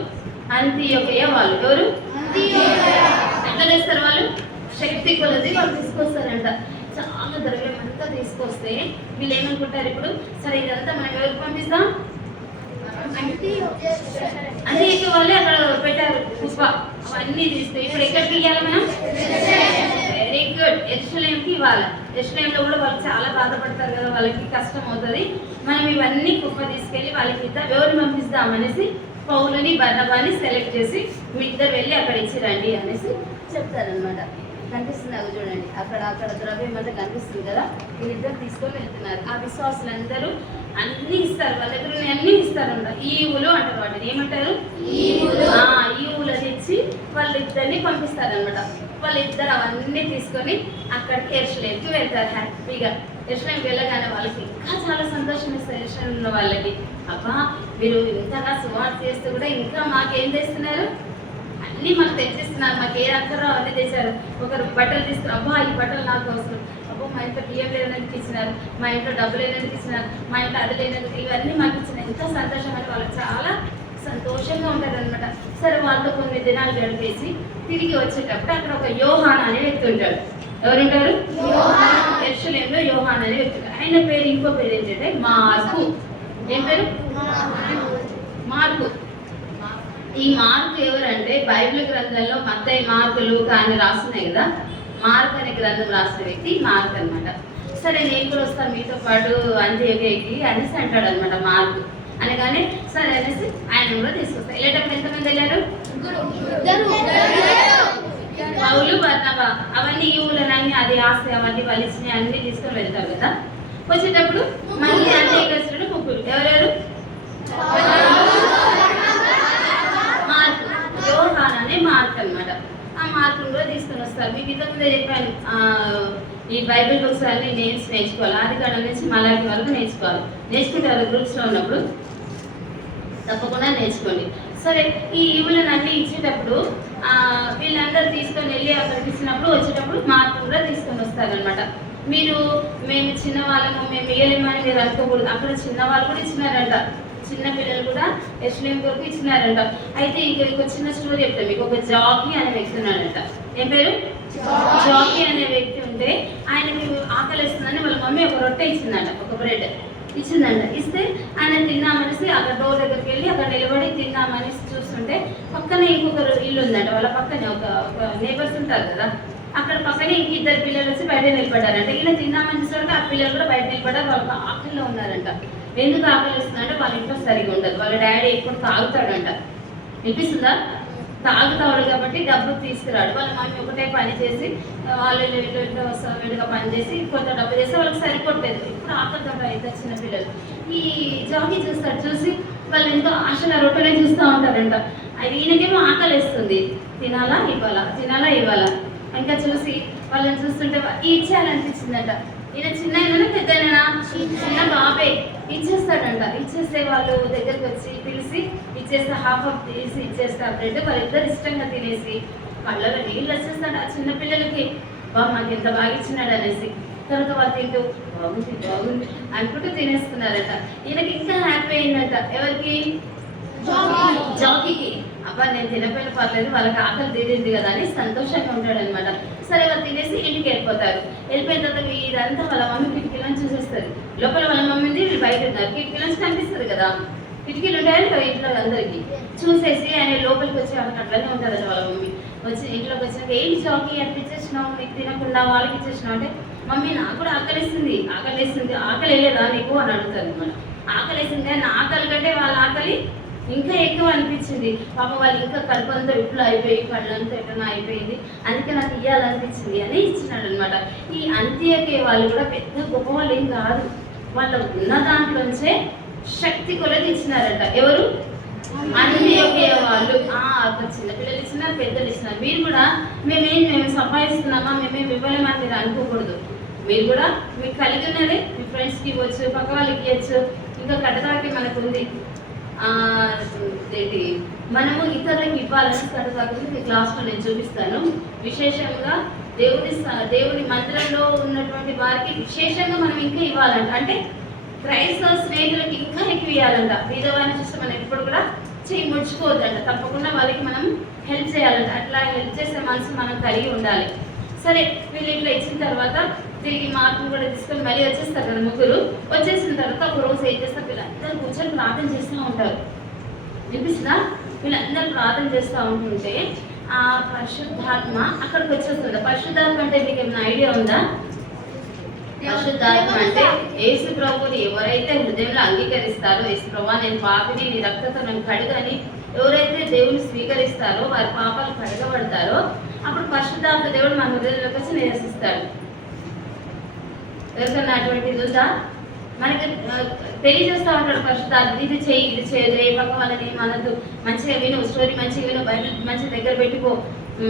అంత్యోకియా వాళ్ళు. ఎవరు? ఎట్లా తెస్తారు వాళ్ళు? శక్తి కొలది వాళ్ళు తీసుకొస్తారంట. చాలా ద్రవ్యం అంతా తీసుకొస్తే వీళ్ళు ఏమనుకుంటారు, ఇప్పుడు సరే ఇదంతా మనం ఎవరికి పంపిస్తాం? అంత్యోకియా వాళ్ళే అక్కడ పెట్టారు పుష్ప, అవన్నీ తీసుకు ఇప్పుడు ఎక్కడికి ఇవ్వాలి మనం? వెరీ గుడ్, యెరూషలేముకి ఇవ్వాలి. యెరూషలేములో కూడా వాళ్ళు చాలా బాధపడతారు కదా, వాళ్ళకి కష్టం అవుతుంది. మనం ఇవన్నీ కుప్ప తీసుకెళ్ళి వాళ్ళకి ఇద్దాం. ఎవరిని పంపిస్తాం అనేసి పౌలుని బర్నబాని సెలెక్ట్ చేసి మీ ఇద్దరు వెళ్ళి అక్కడ ఇచ్చిరండి అనేసి చెప్తారనమాట. కనిపిస్తుంది అవి చూడండి, అక్కడ ద్రవ్యం అంతా కనిపిస్తుంది కదా, వీళ్ళిద్దరు తీసుకొని వెళ్తున్నారు. ఆ విశ్వాసులందరూ అన్నీ ఇస్తారు, వాళ్ళ దగ్గర అన్నీ ఇస్తారన్నమాట. ఈవులు అంటారు వాటిని, ఏమంటారు? ఈవులు తెచ్చి వాళ్ళిద్దరిని పంపిస్తారనమాట. వాళ్ళిద్దరు అవన్నీ తీసుకొని అక్కడికి యెరూషలేముకి వెళ్తారు హ్యాపీగా. యెరూషలేముకి వెళ్ళగానే వాళ్ళకి ఇంకా చాలా సంతోషం ఇస్తారు. యెరూషలేములో ఉన్న వాళ్ళకి, అబ్బా మీరు ఇంతగా సువార్త చేస్తూ కూడా ఇంకా మాకేం చేస్తున్నారు, అన్నీ మాకు తెచ్చిస్తున్నారు, మాకు ఏ అక్కరో అన్నీ తెచ్చారు. ఒకరు బట్టలు తీసుకున్నారు, అబ్బా ఈ బట్టలు నాకు అవసరం, అబ్బో మా ఇంట్లో బియ్యం లేనందుకు ఇచ్చినారు, మా ఇంట్లో డబ్బు లేనందుకు ఇచ్చినారు, మా ఇంట్లో అది లేనందుకు, ఇవన్నీ మాకు ఇచ్చిన ఎంత సంతోషం అని వాళ్ళకి చాలా సంతోషంగా ఉంటుంది అనమాట. సరే వాళ్ళతో కొన్ని దినాలు గడిపేసి తిరిగి వచ్చేటప్పుడు అక్కడ ఒక యోహాన్ అనే వ్యక్తి ఉంటాడు. ఎవరుంటారు? యెరూషలేములో యోహాన్ అనే వ్యక్తి. ఆయన పేరు, ఇంకో పేరు ఏంటంటే మార్కు. ఏం పేరు? మార్కు. ఈ మార్కు ఎవరంటే బైబిల్ గ్రంథంలో మత్తయి, మార్కు, లూకా అని రాస్తున్నాయి కదా. మార్కు అనే గ్రంథం రాసిన వ్యక్తి మార్కు అనమాట. సరే నేను కూడా వస్తాను మీతో పాటు అంత్యోక్యకి అనేసి అంటాడు అనమాట మార్కు. అనగానే సరే అనేసి ఆయన కూడా తీసుకొస్తారు. వెళ్ళేటప్పుడు ఎంతమంది వెళ్ళారు? పౌలు, బర్నబా. అవన్నీ ఈవులనన్నీ అది ఆస్తి అవన్నీ వాళ్ళు ఇచ్చినాయి అన్ని తీసుకొని వెళ్తారు కదా. వచ్చేటప్పుడు మళ్ళీ అంత్యోక్యస్తుడు ముగ్గురు. ఎవరెవరు? మార్కు, యోహాన్ అనే మార్క్ అనమాట. ఆ మార్కును కూడా తీసుకొని వస్తారు. మీకు ఇంతకుముందే చెప్పాను, ఈ బైబిల్ బుక్స్ అన్ని నేమ్స్ నేర్చుకోవాలి. ఆది కాండం నుంచి మలాకి వరకు నేర్చుకోవాలి. నేర్చుకుంటారు గ్రూప్స్లో ఉన్నప్పుడు, తప్పకుండా నేర్చుకోండి. సరే ఈ ఈవులను అన్నీ ఇచ్చేటప్పుడు వీళ్ళందరూ తీసుకొని వెళ్ళి అక్కడికి ఇచ్చినప్పుడు వచ్చేటప్పుడు మార్కు కూడా తీసుకొని వస్తారనమాట. మేము చిన్నవాళ్ళము, మేము ఇయ్యలేమని మీరు అనుకోకూడదు. అక్కడ చిన్నవాళ్ళు కూడా ఇచ్చినారంట, చిన్న పిల్లలు కూడా యెరూషలేము కొరకు ఇచ్చినారంట. అయితే ఇంకొక చిన్న స్టోరీ చెప్తాను మీకు. ఒక జాకీ అనే వ్యక్తి ఉన్నాడంట. ఏం పేరు? జాకీ అనే వ్యక్తి ఉంటే ఆయనకి ఆకలిస్తుందని వాళ్ళ మమ్మీ ఒక రొట్టె ఇచ్చిందంట, ఒక బ్రెడ్ ఇచ్చిందంట. ఇస్తే ఆయన తిన్నామనేసి అక్కడ డోర్ దగ్గరికి వెళ్ళి అక్కడ నిలబడి తిన్నామని చూస్తుంటే పక్కనే ఇంకొకరు ఇల్లు ఉందంట. వాళ్ళ పక్కనే ఒక నేబర్స్ ఉంటారు కదా, అక్కడ పక్కనే ఇంక ఇద్దరు పిల్లలు వచ్చి బయట నిలబడ్డారంట. ఈయన తిన్నామని చూస్తుంటే ఆ పిల్లలు కూడా బయట నిలబడ్డారు. వాళ్ళకి ఆకలిలో ఉన్నారంట. ఎందుకు ఆకలి వస్తుందంటే వాళ్ళ ఇంట్లో సరిగా ఉండదు, వాళ్ళ డాడీ ఎప్పుడు తాగుతాడంట. వినిపిస్తుందా? తాగుతాడు కాబట్టి డబ్బు తీసుకురాడు. వాళ్ళ మమ్మీ ఒకటే పని చేసి వాళ్ళు ఇంట్లో విడిగా పని చేసి కొంత డబ్బు చేస్తే వాళ్ళకి సరిపోలేదు. ఇప్పుడు ఆకలితో అయితే చిన్న పిల్లలు ఈ జాకీ చూస్తారు. చూసి వాళ్ళు ఎంతో ఆశల రొట్టెనే చూస్తూ ఉంటారంట. అది ఈయనకేమో ఆకలి వేస్తుంది, తినాలా ఇవ్వాలా. ఇంకా చూసి వాళ్ళని చూస్తుంటే ఇచ్చేయాలనిపించిందంట. ఈయన చిన్న అయినా పెద్ద అయినా చిన్న బాబే ఇచ్చేస్తాడంట. ఇచ్చేస్తే వాళ్ళు దగ్గరికి వచ్చి పిలిచి ఇచ్చేస్తే హాఫ్ తీసి ఇచ్చేస్తారు బ్రెడ్. వాళ్ళిద్దరు ఇష్టంగా తినేసి కళ్ళలో నీళ్ళు వచ్చేస్తాడు ఆ చిన్న పిల్లలకి. బాబు మాకు ఎంత బాగా ఇచ్చినాడు అనేసి. తర్వాత వాళ్ళు తింటూ బాగుంది అనుకుంటూ తినేస్తున్నారట. ఈయనకి ఇంకా హ్యాపీ అయిందంట. ఎవరికి? జాకీకి. అబ్బా నేను తినపోయిన పర్లేదు, వాళ్ళకి ఆకలి తీరింది కదా అని సంతోషంగా ఉంటాడు అనమాట. సరే వాళ్ళు తినేసి ఇంటికి వెళ్ళిపోతారు. వెళ్ళిపోయిన తర్వాత ఇదంతా వాళ్ళ మమ్మీ కిటికీలను చూసేస్తుంది. లోపల వాళ్ళ మమ్మీ ఉంది, వీళ్ళు బయట ఉన్నారు. కిటికీలను కనిపిస్తుంది కదా, కిటికీలు ఉంటాయని ఇంట్లో అందరికీ చూసేసి ఆయన లోపలికి వచ్చి అట్లనే ఉంటుందట వాళ్ళ మమ్మీ. వచ్చి ఇంట్లోకి వచ్చినాక ఏం జాకీ అట్లా ఇచ్చేసినావు, నీకు తినకుండా వాళ్ళకి ఇచ్చేసినావు అంటే, మమ్మీ నాకు కూడా ఆకలిస్తుంది. ఆకలి వెళ్ళేదా నీకు అని అడుగుతారు అనమాట. ఆకలిస్తుంది అని ఆకలి కంటే వాళ్ళ ఆకలి ఇంకా ఎక్కువ అనిపించింది. పాప వాళ్ళు ఇంకా కడుపంతా ఇట్లు అయిపోయి కళ్ళంతా ఎట్లా అయిపోయింది, అందుకే నాకు ఇవ్వాలనిపించింది అని ఇచ్చినాడు అనమాట. ఈ అంత్యోక్య వాళ్ళు కూడా పెద్ద గొప్ప వాళ్ళు ఏం కాదు, వాళ్ళు ఉన్న దాంట్లోంచే శక్తి కొలది ఇచ్చినారట. ఎవరు? అంత్యోక్య వాళ్ళు. చిన్నపిల్లలు ఇచ్చినారు, పెద్దలు ఇచ్చినారు. మీరు కూడా మేము సంపాదిస్తున్నామా, మేమేమి ఇవ్వలేమని మీరు అనుకోకూడదు. మీరు కూడా మీకు కలిగి ఉన్నది మీ ఫ్రెండ్స్కి ఇవ్వచ్చు, పక్క వాళ్ళకి ఇవ్వచ్చు. ఇంకా కట్టదాకి మనకు ఉంది. మనము ఇతరులకు ఇవ్వాలని కట్టదాకి క్లాస్లో నేను చూపిస్తాను. విశేషంగా దేవుని మందిరంలో ఉన్నటువంటి వారికి విశేషంగా మనం ఇంకా ఇవ్వాలంట. అంటే క్రైస్తవ స్నేహితులకు ఇంకా ఎక్కువ ఇవ్వాలంట. బీదవారిని చూస్తే మనం ఎప్పుడు కూడా చేయి ముడుచుకోవద్దంట. తప్పకుండా వాళ్ళకి మనం హెల్ప్ చేయాలంట. అట్లా హెల్ప్ చేసే మనసు మనం కలిగి ఉండాలి. సరే వీళ్ళు ఇట్లా ఇచ్చిన తర్వాత తిరిగి మార్కులు కూడా తీసుకొని మళ్ళీ వచ్చేస్తారు కదా ముగ్గురు. వచ్చేసిన తర్వాత ఒక రోజు ఏం చేస్తారు, వీళ్ళందరూ కూర్చొని ప్రార్థన చేస్తూ ఉంటారు. వినిపిస్తుందా? వీళ్ళందరూ ప్రార్థన చేస్తూ ఉంటుంటే ఆ పరిశుద్ధాత్మ అక్కడికి వచ్చేస్తుంది. పరిశుద్ధాత్మ అంటే మీకు ఏమైనా ఐడియా ఉందా? పరిశుద్ధాత్మ అంటే యేసు ప్రభుని ఎవరైతే హృదయంలో అంగీకరిస్తారో, యేసు ప్రభు నేను పాపిని, నీ రక్తంతో నన్ను కడుగని ఎవరైతే దేవుని స్వీకరిస్తారో వారి పాపాలు కడగబడతారో అప్పుడు పరిశుద్ధాత్మ దేవుడు మన హృదయంలోకి వచ్చి నివసిస్తాడు. ఎవరికన్నా అటువంటిది ఉందా? మనకి తెలియజేస్తూ ఉంటాడు పరిశుద్ధాత్మ, ఇది చేయదు, ఏ పక్క వాళ్ళని మనదు, మంచిగా విను, స్టోరీ మంచిగా విను, బైబిల్ మంచిగా దగ్గర పెట్టుకో,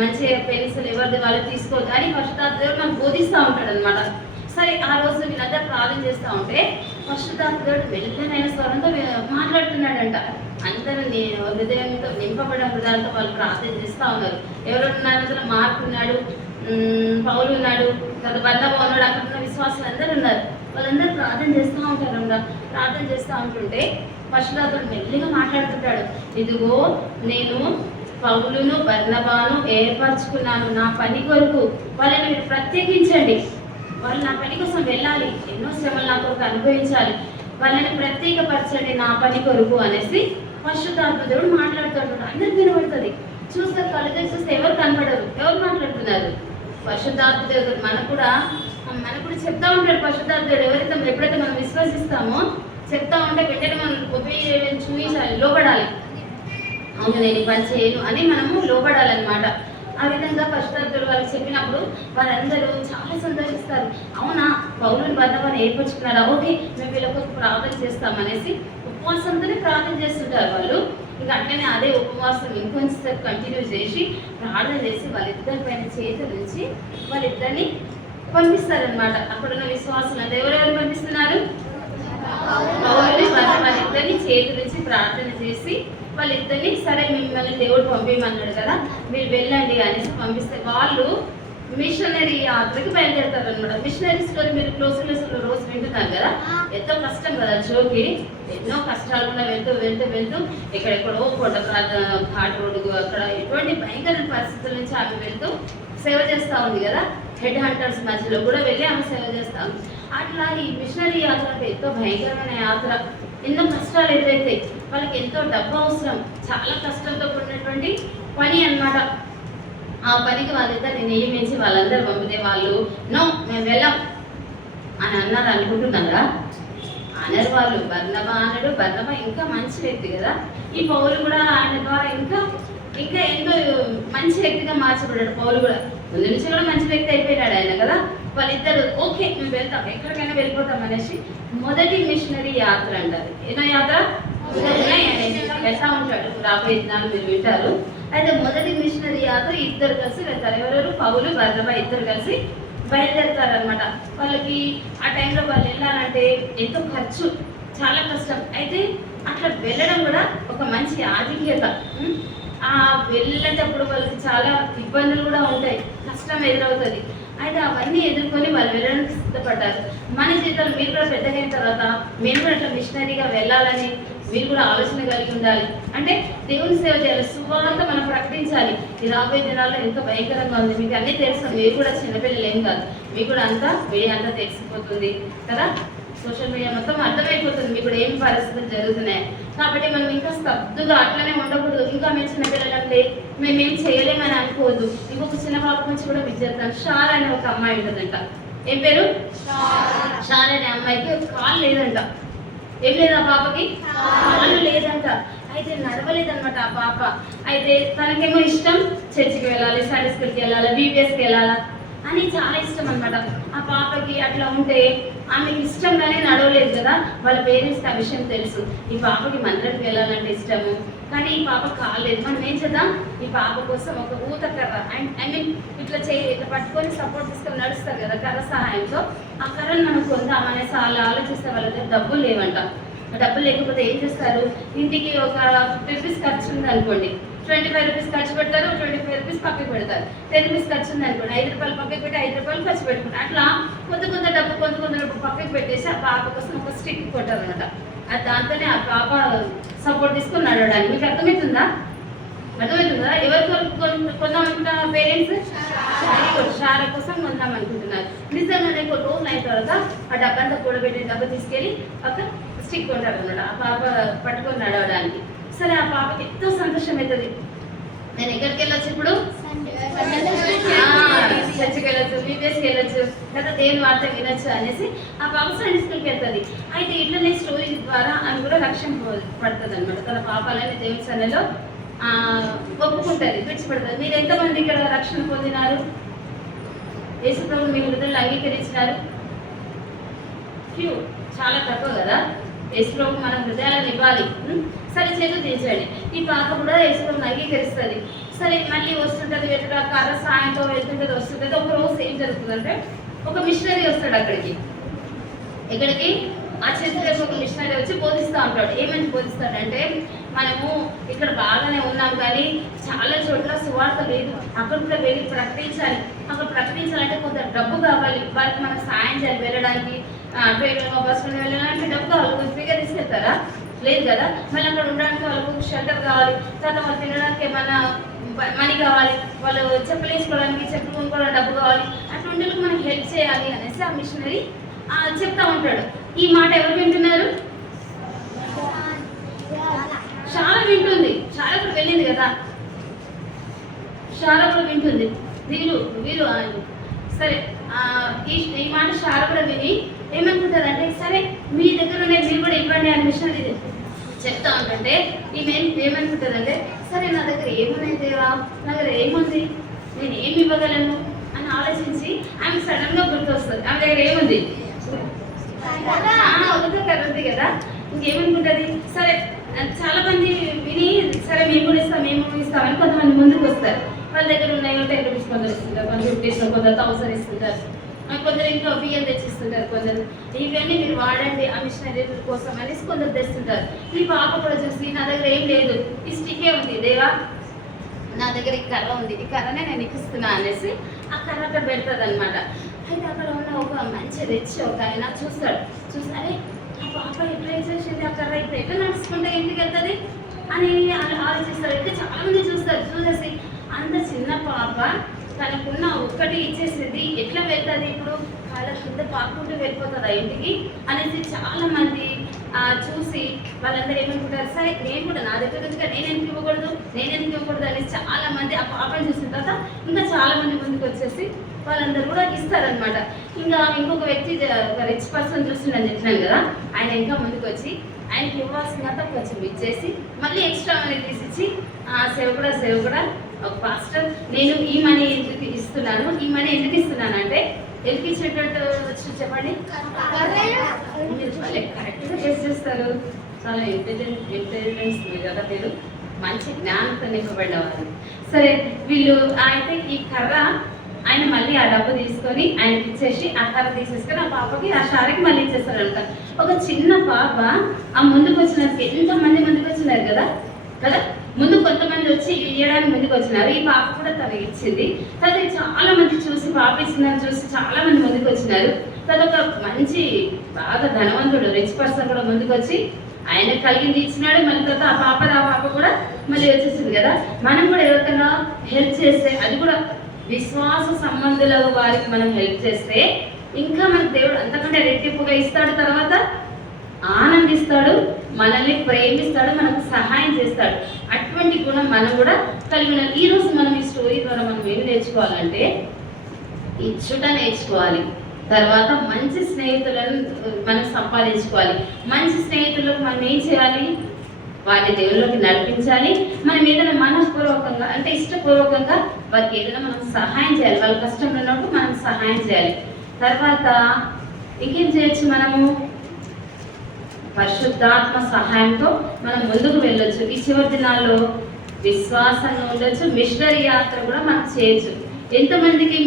మంచిగా పెన్సిల్ ఎవరిది వాళ్ళు తీసుకోవద్దు అని పరిశుద్ధాత్మ దేవుడు మనకు బోధిస్తూ ఉంటాడు అనమాట. సరే ఆ రోజు వీళ్ళందరూ ప్రార్థన చేస్తూ ఉంటే పరిశుద్ధాత్మ దేవుడు మెల్లనైన స్వరంతో మాట్లాడుతున్నాడంట. అందరూ హృదయంతో నింపబడిన హృదయాలతో వాళ్ళు ప్రార్థన చేస్తూ ఉన్నారు. ఎవరు ఉన్నారు అందులో? మార్కు ఉన్నాడు, పౌలు ఉన్నాడు, తర్వాత బర్నబా ఉన్నాడు, అక్కడ ఉన్న విశ్వాసులు అందరూ ఉన్నారు. వాళ్ళందరూ ప్రార్థన చేస్తూ ఉంటారు. ప్రార్థన చేస్తూ ఉంటుంటే పరిశుద్ధాత్ముడు మెల్లిగా మాట్లాడుతుంటాడు. ఇదిగో నేను పౌలును బర్నబాను ఏర్పరచుకున్నాను నా పని కొరకు, వాళ్ళని మీరు ప్రత్యేకించండి, వాళ్ళు నా పని కోసం వెళ్ళాలి, ఎన్నో శ్రమలు నా కొరకు అనుభవించాలి, వాళ్ళని ప్రత్యేకపరచండి నా పని కొరకు అనేసి పరిశుద్ధాత్ముడు మాట్లాడుతుంటాడు. అందరికి వినబడుతుంది. చూస్తే కళ్ళు చూస్తే ఎవరు కనపడరు. ఎవరు మాట్లాడుతున్నారు? పరిశుద్ధాత్ముడు. మనకు కూడా చెప్తా ఉంటాడు పరిశుద్ధాత్ముడు. ఎప్పుడైతే మనం విశ్వసిస్తామో చెప్తా ఉంటే వెంటనే మనం చూపించాలి, లోపడాలి. అవును నేను ఈ పని చేయను అని మనము లోపడాలన్నమాట. ఆ విధంగా పరిశుద్ధాత్ముడు వాళ్ళకి చెప్పినప్పుడు వారందరూ చాలా సంతోషిస్తారు. అవునా, పౌలుని బర్నబాను ఏర్పరచుకున్నారా, ఓకే మేము వీళ్ళకు ప్రార్థన చేస్తామనేసి ఉపవాసంతోనే ప్రార్థన చేస్తుంటారు వాళ్ళు. ఇంకా అట్లనే అదే ఉపవాసం ఇంకొంచెం కంటిన్యూ చేసి ప్రార్థన చేసి వాళ్ళిద్దరి పైన చేతుల నుంచి వాళ్ళిద్దరిని పంపిస్తారనమాట. అక్కడున్న విశ్వాసులు అంటే ఎవరెవరు పంపిస్తున్నారు? పౌలుని వాళ్ళిద్దరిని చేతుల నుంచి ప్రార్థన చేసి వాళ్ళిద్దరిని సరే మిమ్మల్ని దేవుడు పంపించమన్నాడు కదా మీరు వెళ్ళండి అనేసి పంపిస్తే వాళ్ళు మిషనరీ యాత్రకి బయలుదేరుతారు అనమాట. మిషనరీ స్టోరీ మీరు క్లోజ్లో రోజు వింటున్నారు కదా, ఎంతో కష్టం కదా జోకి, ఎన్నో కష్టాలు కూడా వెళ్తూ ఎక్కడెక్కడో కొండ ఘాట్ రోడ్డు అక్కడ ఎటువంటి భయంకర పరిస్థితుల నుంచి ఆమె వెళ్తూ సేవ చేస్తూ ఉంది కదా. హెడ్ హంటర్స్ మధ్యలో కూడా వెళ్ళి ఆమె సేవ చేస్తా ఉంది. అట్లా ఈ మిషనరీ యాత్ర ఎంతో భయంకరమైన యాత్ర, ఎన్నో కష్టాలు ఎదురైతాయి, వాళ్ళకి ఎంతో డబ్బు అవసరం, చాలా కష్టంతో కూడినటువంటి పని అన్నమాట. ఆ పనికి వాళ్ళిద్దరిని నియమించి వాళ్ళందరూ పంపితే వాళ్ళు నో మేము వెళ్ళాం అని అన్నారు అనుకుంటున్నారా? అనరు వాళ్ళు. బర్నబా అన్నాడు. బర్నబా ఇంకా మంచి వ్యక్తి కదా. ఈ పౌలు కూడా ఆయన ద్వారా ఇంకా ఎంతో మంచి వ్యక్తిగా మార్చబడ్డాడు. పౌలు కూడా ముందు నుంచి కూడా మంచి వ్యక్తి అయిపోయినాడు ఆయన కదా. వాళ్ళిద్దరు ఓకే మేము వెళ్తాం, ఎక్కడికైనా వెళ్ళిపోతాం అనేసి మొదటి మిషనరీ యాత్ర అంటారు. ఏదో యాత్ర వెళ్తా ఉంటాడు, రాబోయే దినాలు మీరు వింటారు. అయితే మొదటి మిషనరీ యాత్ర ఇద్దరు కలిసి వెళ్తారు. ఎవరెవరు? పౌలు బర్నబా ఇద్దరు కలిసి బయలుదేరుతారనమాట. వాళ్ళకి ఆ టైంలో వాళ్ళు వెళ్ళాలంటే ఎంతో ఖర్చు, చాలా కష్టం. అయితే అట్లా వెళ్ళడం కూడా ఒక మంచి ఆధిక్యత. ఆ వెళ్ళేటప్పుడు వాళ్ళకి చాలా ఇబ్బందులు కూడా ఉంటాయి, కష్టం ఎదురవుతుంది. అయితే అవన్నీ ఎదుర్కొని వాళ్ళు వెళ్ళడానికి సిద్ధపడ్డారు. మన జీవితాలు మీరు కూడా పెద్దగా అయిన తర్వాత మేము కూడా అట్లా మిషనరీగా వెళ్ళాలని మీరు కూడా ఆలోచన కలిగి ఉండాలి. అంటే దేవుని సేవ చేయాలి, సువార్త మనం ప్రకటించాలి. ఈ రాబోయే దినాల్లో ఎంతో భయంకరంగా ఉంది, మీకు అన్నీ తెలుసు. మీరు కూడా చిన్నపిల్లలు ఏం కాదు, మీకు కూడా అంతా మీడియా అంతా తెలిసిపోతుంది కదా, సోషల్ మీడియా మొత్తం అర్థమైపోతుంది మీకు కూడా ఏం పరిస్థితులు జరుగుతున్నాయి. కాబట్టి మనం ఇంకా స్తబ్దుగా అట్లనే ఉండకూడదు. ఇంకా మేము చిన్నపిల్లలు అంటే మేమేం చేయలేమని అనుకోవద్దు. ఇంకొక చిన్న పాప నుంచి కూడా మీకు చెప్తాను. షార్ అనే ఒక అమ్మాయి ఉంటుందంట. ఏం పేరు? షార్ అనే అమ్మాయికి కాలు లేదంట. ఏం లేదు ఆ పాపకి? కాలు లేదంట. అయితే నడవలేదనమాట ఆ పాప. అయితే తనకేమో ఇష్టం చర్చికి వెళ్ళాలి, సండే స్కూల్కి వెళ్ళాలి, బీపీఎస్కి వెళ్ళాలా అని చాలా ఇష్టం అనమాట. ఆ పాపకి అట్లా ఉంటే ఆమెకి ఇష్టంగానే నడవలేదు కదా. వాళ్ళ పేరెంట్స్కి ఆ విషయం తెలుసు. ఈ పాపకి మందిరానికి వెళ్ళాలంటే ఇష్టము, కానీ ఈ పాప కాలేదు. మనం ఏం చేద్దాం, ఈ పాప కోసం ఒక ఊత కర్ర ఇట్లా ఇట్లా పట్టుకొని సపోర్ట్ తీసుకొని నడుస్తారు కదా కర్ర సహాయంతో, ఆ కర్రను మనం కొందామనేసి వాళ్ళు ఆలోచిస్తే వాళ్ళ దగ్గర డబ్బులు లేవంట. డబ్బులు లేకపోతే ఏం చేస్తారు, ఇంటికి ఒక 50 రూపీస్ ఖర్చు ఉంది అనుకోండి, 25 రూపీస్ ఖర్చు పెడతారు, 25 రూపీస్ పక్కకు పెడతారు. 10 రూపీస్ ఖర్చు ఉంది అనుకోండి, 5 రూపాయలు పక్కకు పెట్టి 5 రూపాయలు ఖర్చు పెట్టుకుంటారు. అట్లా కొంత డబ్బు పక్కకు పెట్టేసి ఆ పాప కోసం ఒక స్టిక్ కొట్టారు అనమాట. దాంతోనే ఆ పాప సపోర్ట్ తీసుకొని నడవడానికి. మీకు అర్థమవుతుందా? ఎవరు కొందామనుకుంటున్నారు? పేరెంట్స్ షార కోసం కొందామనుకుంటున్నారు. నిజంగానే కొన్ని రోజులు అయిన తర్వాత ఆ డబ్బంతా కూడబెట్టిన డబ్బు తీసుకెళ్ళి ఒక స్టిక్ కొంటారు అనమాట ఆ పాప పట్టుకొని నడవడానికి. సరే ఆ పాపకి ఎంతో సంతోషం అవుతుంది. నేను ఎక్కడికి వెళ్ళొచ్చు ఇప్పుడు? చర్చికి వెళ్ళొచ్చు, బీపీఎస్కి వెళ్ళొచ్చు, లేదా దేవుని వార్త వినొచ్చు అనేసి ఆ పాప సండే స్కూల్కి వెళ్తుంది. అయితే ఇట్లనే స్టోరీ ద్వారా ఆమె కూడా రక్షణ పడుతుంది అనమాట. తన పాపాలని దేవుని సన్నిధిలో ఒప్పుకుంటుంది, విడిచిపెడుతుంది. మీరు ఎంతమంది ఇక్కడ రక్షణ పొందినారు? యేసు ప్రభు మీ హృదయంలో అంగీకరించినారు? చాలా తక్కువ కదా. యేసు ప్రభు మన హృదయాలను ఇవ్వాలి. సరే చేతులు తీసేయండి. ఈ పాప కూడా యేసు ప్రభుని అంగీకరిస్తుంది. సరే మళ్ళీ వస్తుంటుంది, కర్ర సాయంతో వెళ్తుంటుంది, వస్తుంటుంది. ఒక రోజు ఏం జరుగుతుందంటే ఒక మిషనరీ వస్తాడు అక్కడికి. ఎక్కడికి? ఆ చర్చ్ ఒక మిషనరీ వచ్చి బోధిస్తూ ఉంటాడు. ఏమని బోధిస్తాడంటే, మనము ఇక్కడ బాగానే ఉన్నాం కానీ చాలా చోట్ల సువార్త లేదు, అక్కడ కూడా వెళ్ళి ప్రకటించాలి. అక్కడ ప్రకటించాలంటే కొంత డబ్బు కావాలి, వాళ్ళకి మనకు సాయం చేయాలి. వెళ్ళడానికి ట్రైన్లో బస్సులో వెళ్ళడానికి డబ్బు కావాలి. కొంచెం ఫ్రీగా తీసుకెళ్తారా? లేదు కదా. మళ్ళీ అక్కడ ఉండడానికి వాళ్ళకు షెల్టర్ కావాలి, తర్వాత వాళ్ళు తినడానికి ఏమన్నా మనీ కావాలి, వాళ్ళు చెప్పులు వేసుకోవడానికి చెప్పులు కొనుక్కోవడానికి డబ్బు కావాలి. అటువంటి మనకి హెల్ప్ చేయాలి అనేసి ఆ మిషనరీ చెప్తా ఉంటాడు. ఈ మాట ఎవరు వింటున్నారు? చాలా వింటుంది. చాలా కూడా వెళ్ళింది కదా, చాలా కూడా వింటుంది. వీరు సరే ఈ మాట చాలా కూడా విని ఏమనుకుంటుంది అంటే, సరే మీ దగ్గర ఉన్నాయి మీరు కూడా ఇవ్వండి అని మిషనరీ చెప్తా ఉంటుంటే ఈమె ఏమనుకుంటుంది అంటే, సరే నా దగ్గర ఏమున్నాయి దేవా, నా దగ్గర ఏముంది, నేను ఏమి ఇవ్వగలను అని ఆలోచించి ఆమె సడన్ గా గుర్తొస్తుంది. ఆమె దగ్గర ఏముంది? ఒకటే కర్ర ఉంది కదా. ఇంకేమనుకుంటుంది, సరే చాలా మంది విని సరే మేము కూడా ఇస్తాం మేము ఇస్తామని కొంతమంది ముందుకు వస్తారు. వాళ్ళ దగ్గర ఉన్నాయో 10 రూపీస్ కొందరు ఇస్తుంటారు, కొందరు రూపీస్, కొందరు 1000 ఇస్తుంటారు, కొందరు ఇంట్లో బియ్యం తెచ్చిస్తుంటారు, కొందరు ఇవన్నీ మీరు వాడండి ఆ మిషనరీ కోసం అనేసి కొందరు తెస్తుంటారు. ఈ పాప కూడా చూసి నా దగ్గర ఏం లేదు, ఈ స్టికే ఉంది దేవా, నా దగ్గర ఈ కర్ర ఉంది, ఈ కర్రనే నేను ఇస్తున్నా అనేసి ఆ కర్ర అక్కడ పెడతాడు అనమాట. అయితే అక్కడ ఉన్న ఒక మంచి రిచ్ ఒక ఆయన చూస్తాడు. చూసారే ఆ పాప ఎట్లా చేసింది, ఆ కర్ర ఇప్పుడు ఎట్లా నడుచుకుంటే ఇంటికి వెళ్తుంది అని ఆలోచిస్తారు. ఇంకా చాలా మంది చూస్తారు. చూసేసి అంత చిన్న పాప తనకున్న ఒక్కటి ఇచ్చేసింది, ఎట్లా వెళ్తుంది ఇప్పుడు, వాళ్ళ కింద పాకుంటూ వెళ్ళిపోతుందా ఇంటికి అనేసి చాలా మంది చూసి వాళ్ళందరూ ఏమనుకుంటారు, సరే నేను కూడా నా దగ్గర ఉంది నేను ఎందుకు ఇవ్వకూడదు అనేసి చాలా మంది ఆ పాపను చూసిన తర్వాత ఇంకా చాలా మంది ముందుకు వచ్చేసి వాళ్ళందరూ కూడా ఇస్తారనమాట. ఇంకా ఇంకొక వ్యక్తి ఒక రిచ్ పర్సన్ చూస్తుందని చెప్పినాను కదా, ఆయన ఇంకా ముందుకు వచ్చి ఆయనకి ఇవ్వాల్సినంత కొంచెం ఇచ్చేసి మళ్ళీ ఎక్స్ట్రా మనీ తీసిచ్చి సేవకుడా ఒక పాస్టర్ నేను ఈ మనీ ఎందుకు ఇస్తున్నాను, ఈ మనీ ఎందుకు ఇస్తున్నాను అంటే ఎందుకు ఇచ్చేటట్టు వచ్చి చెప్పండి. మీరు కరెక్ట్గా టెస్ట్ చేస్తారు, చాలా ఇంటెలిజెన్స్ కదా, మీరు మంచి జ్ఞానంతో నింపబడ్డవారు. సరే వీళ్ళు అయితే ఈ కర్ర ఆయన మళ్ళీ ఆ డబ్బు తీసుకొని ఆయనకి ఇచ్చేసి ఆ కర్ర తీసేసుకొని ఆ పాపకి ఆ షారకి మళ్ళీ ఇచ్చేస్తారంట. ఒక చిన్న పాప ఆ ముందుకు వచ్చినందుకు ఎంతమంది ముందుకు వచ్చినారు కదా కదా ముందు కొంతమంది వచ్చి ఇవ్వడానికి ముందుకు వచ్చినారు. ఈ పాప కూడా తను ఇచ్చింది. తర్వాత చాలా మంది చూసి పాప ఇచ్చిందని చూసి చాలా మంది ముందుకు వచ్చినారు. తర్వాత ఒక మంచి బాగా ధనవంతుడు రిచ్ పర్సన్ కూడా ముందుకు వచ్చి ఆయన కలిగింది ఇచ్చినాడు. మళ్ళీ తర్వాత ఆ పాప కూడా మళ్ళీ వచ్చేసింది కదా. మనం కూడా ఎవరికైనా హెల్ప్ చేస్తే, అది కూడా విశ్వాస సంబంధుల వారికి మనం హెల్ప్ చేస్తే ఇంకా మనకు దేవుడు అంతకంటే రెట్టింపుగా ఇస్తాడు. తర్వాత ఆనందిస్తాడు, మనల్ని ప్రేమిస్తాడు, మనకు సహాయం చేస్తాడు. అటువంటి గుణం మనం కూడా కలిగి ఉన్నాం. ఈరోజు మనం ఈ స్టోరీ ద్వారా మనం ఏం నేర్చుకోవాలంటే ఇచ్చుట నేర్చుకోవాలి. తర్వాత మంచి స్నేహితులను మనం సంపాదించుకోవాలి. మంచి స్నేహితులకు మనం ఏం చేయాలి, వారిని దేవుళ్ళలోకి నడిపించాలి. మనం ఏదైనా మనస్పూర్వకంగా అంటే ఇష్టపూర్వకంగా వారికి ఏదైనా మనం సహాయం చేయాలి. వాళ్ళ కష్టంలో ఉన్నప్పుడు మనం సహాయం చేయాలి. తర్వాత ఇంకేం చేయొచ్చు, మనము పరిశుద్ధాత్మ సహాయంతో మనం ముందుకు వెళ్ళొచ్చు. ఈ చివరి దినాల్లో విశ్వాసంగా ఉండొచ్చు. మిషనరీ యాత్ర కూడా మనం చేయొచ్చు. ఎంతమందికి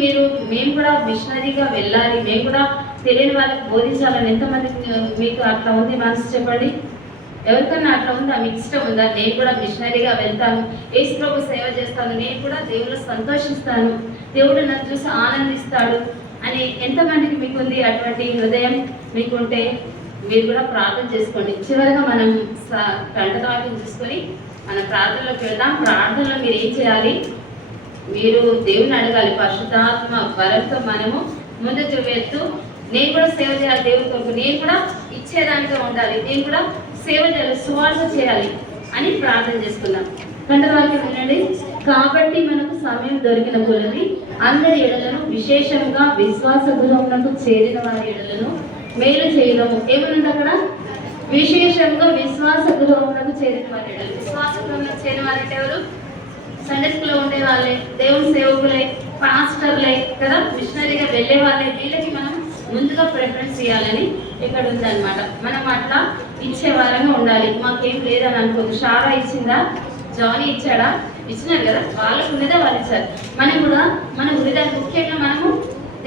మేము కూడా మిషనరీగా వెళ్ళాలి, మేము కూడా తెలియని వాళ్ళకి బోధించాలని ఎంతమందికి మీకు అట్లా ఉంది మనసు చెప్పండి. ఎవరికన్నా అట్లా ఉందా, మీకు ఇష్టం ఉందా, నేను కూడా మిషనరీగా వెళ్తాను, యేసు ప్రభు సేవ చేస్తాను, నేను కూడా దేవుడు సంతోషిస్తాను, దేవుడు నన్ను చూసి ఆనందిస్తాడు అని ఎంతమందికి మీకుంది? అటువంటి హృదయం మీకుంటే మీరు కూడా ప్రార్థన చేసుకోండి. చివరిగా మనం కంటదాటం చూసుకొని మన ప్రార్థనలోకి వెళ్దాం. ప్రార్థనలో మీరు ఏం చేయాలి, మీరు దేవుని అడగాలి. పరిశుద్ధాత్మ వరంతో మనము ముందుకు వెళ్తూ నేను కూడా సేవ చేయాలి దేవుని కొరకు, నేను కూడా ఇచ్చేదానిగా ఉండాలి, నేను కూడా సేవ చేయాలి, సువార్త చేయాలి అని ప్రార్థన చేసుకుందాం. కంటవాక్యం వినండి. కాబట్టి మనకు సమయం దొరికిన కొలది అందరి ఎడలను విశేషంగా విశ్వాస గృహమునకు చేరిన వారి ఎడలను మేలు చేయడము. ఏమన్నా అక్కడ విశేషంగా విశ్వాస గృహమునకు చేరిన వారి ఎడలు. విశ్వాస గృహంలో చేరిన వారంటే ఎవరు? సండే స్కూల్లో ఉండే వాళ్ళే, దేవుని సేవకులే, పాస్టర్లే కదా, మిషనరీగా వెళ్ళే వాళ్ళే. వీళ్ళకి మనం ముందుగా ప్రిఫరెన్స్ ఇవ్వాలని ఇక్కడ ఉందన్నమాట. మనం అట్లా ఇచ్చే వారంగా ఉండాలి. మాకేం లేదని అనుకోదు. షారా ఇచ్చిందా, జానీ ఇచ్చాడా, ఇచ్చినారు కదా, వాళ్ళకు ఉన్నదే వాళ్ళు ఇచ్చారు. మనం కూడా మన హృదయాన్ని ముఖ్యంగా మనము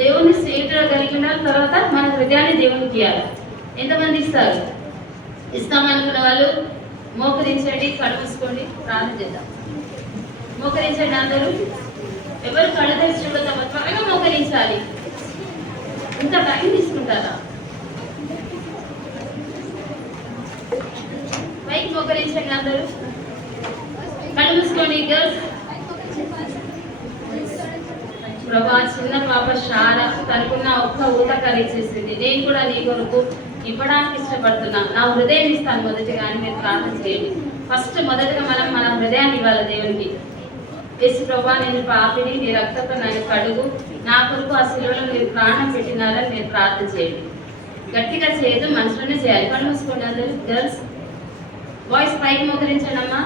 దేవుని స్నేహితులు కలిగి ఉండాలి. తర్వాత మన హృదయాన్ని దేవునికి ఇవ్వాలి. ఎంతమంది ఇస్తారు? ఇస్తామనుకున్న వాళ్ళు మోకరించండి, కళ్ళు మూసుకోండి, ప్రార్థన చేద్దాం. మోకరించండి అందరూ. ఎవరు కళ్ళు తెరిచి చూడతామో త్వరగా మోకరించాలి. ఇంత టైం తీసుకుంటారా? పైకి మోకరించండి అందరూ. కళ్ళు మూసుకోండి గర్ల్స్. ప్రభా, చిన్న పాప షార తనకున్న ఒక్క ఊట కరిచేసింది. నేను కూడా నీ కొరకు ఇవ్వడానికి ఇష్టపడుతున్నా. నా హృదయం ఇస్తాను మొదటిగా అని మీరు ప్రార్థన చేయండి. మొదటగా మనం మన హృదయాన్ని ఇవ్వాలి దేవునికి. యేసు ప్రభా, నేను పాపిని, నీ రక్తంతో నన్ను కడుగు, నా కొరకు ఆ శిలువలో మీరు ప్రాణం పెట్టినారని మీరు ప్రార్థన చేయండి. గట్టిగా చేయదు, మనసులోనే చేయాలి. కళ్ళు మూసుకోండి అందరూ. గర్ల్స్, బాయ్స్ పైకి మోకరించండి అమ్మా.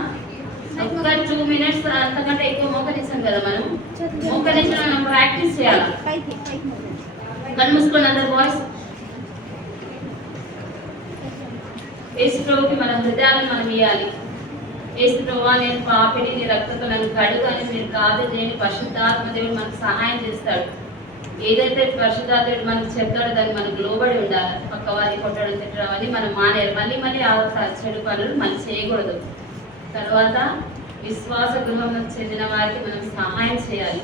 ఒక్క 2 minutes అంతకంటే ఎక్కువ మోకరించాం కదా మనం. మోకరించడం మనం ప్రాక్టీస్ చేయాలి. కళ్ళు మూసుకోండి అందరు బాయ్స్. యేసు ప్రభుకి మన హృదయాలను మనం ఇవ్వాలి. యేసు ప్రభువా, నేను పాపిని, నీ రక్తంతో నన్ను కడుగు అని మీరు ప్రార్థన చేయండి. పరిశుద్ధాత్మ దేవుడు మనకు సహాయం చేస్తాడు. ఏదైతే పరిశుద్ధాత్ముడు మనకు చెప్తాడో దాన్ని మనకు లోబడి ఉండాలి. పక్క వారిని కొట్టడం, తిట్టడం అని మనం మానేయాలి. మళ్ళీ ఆ చెడు పనులు మనం చేయకూడదు. తర్వాత విశ్వాస గృహంలో చెందిన వారికి మనం సహాయం చేయాలి.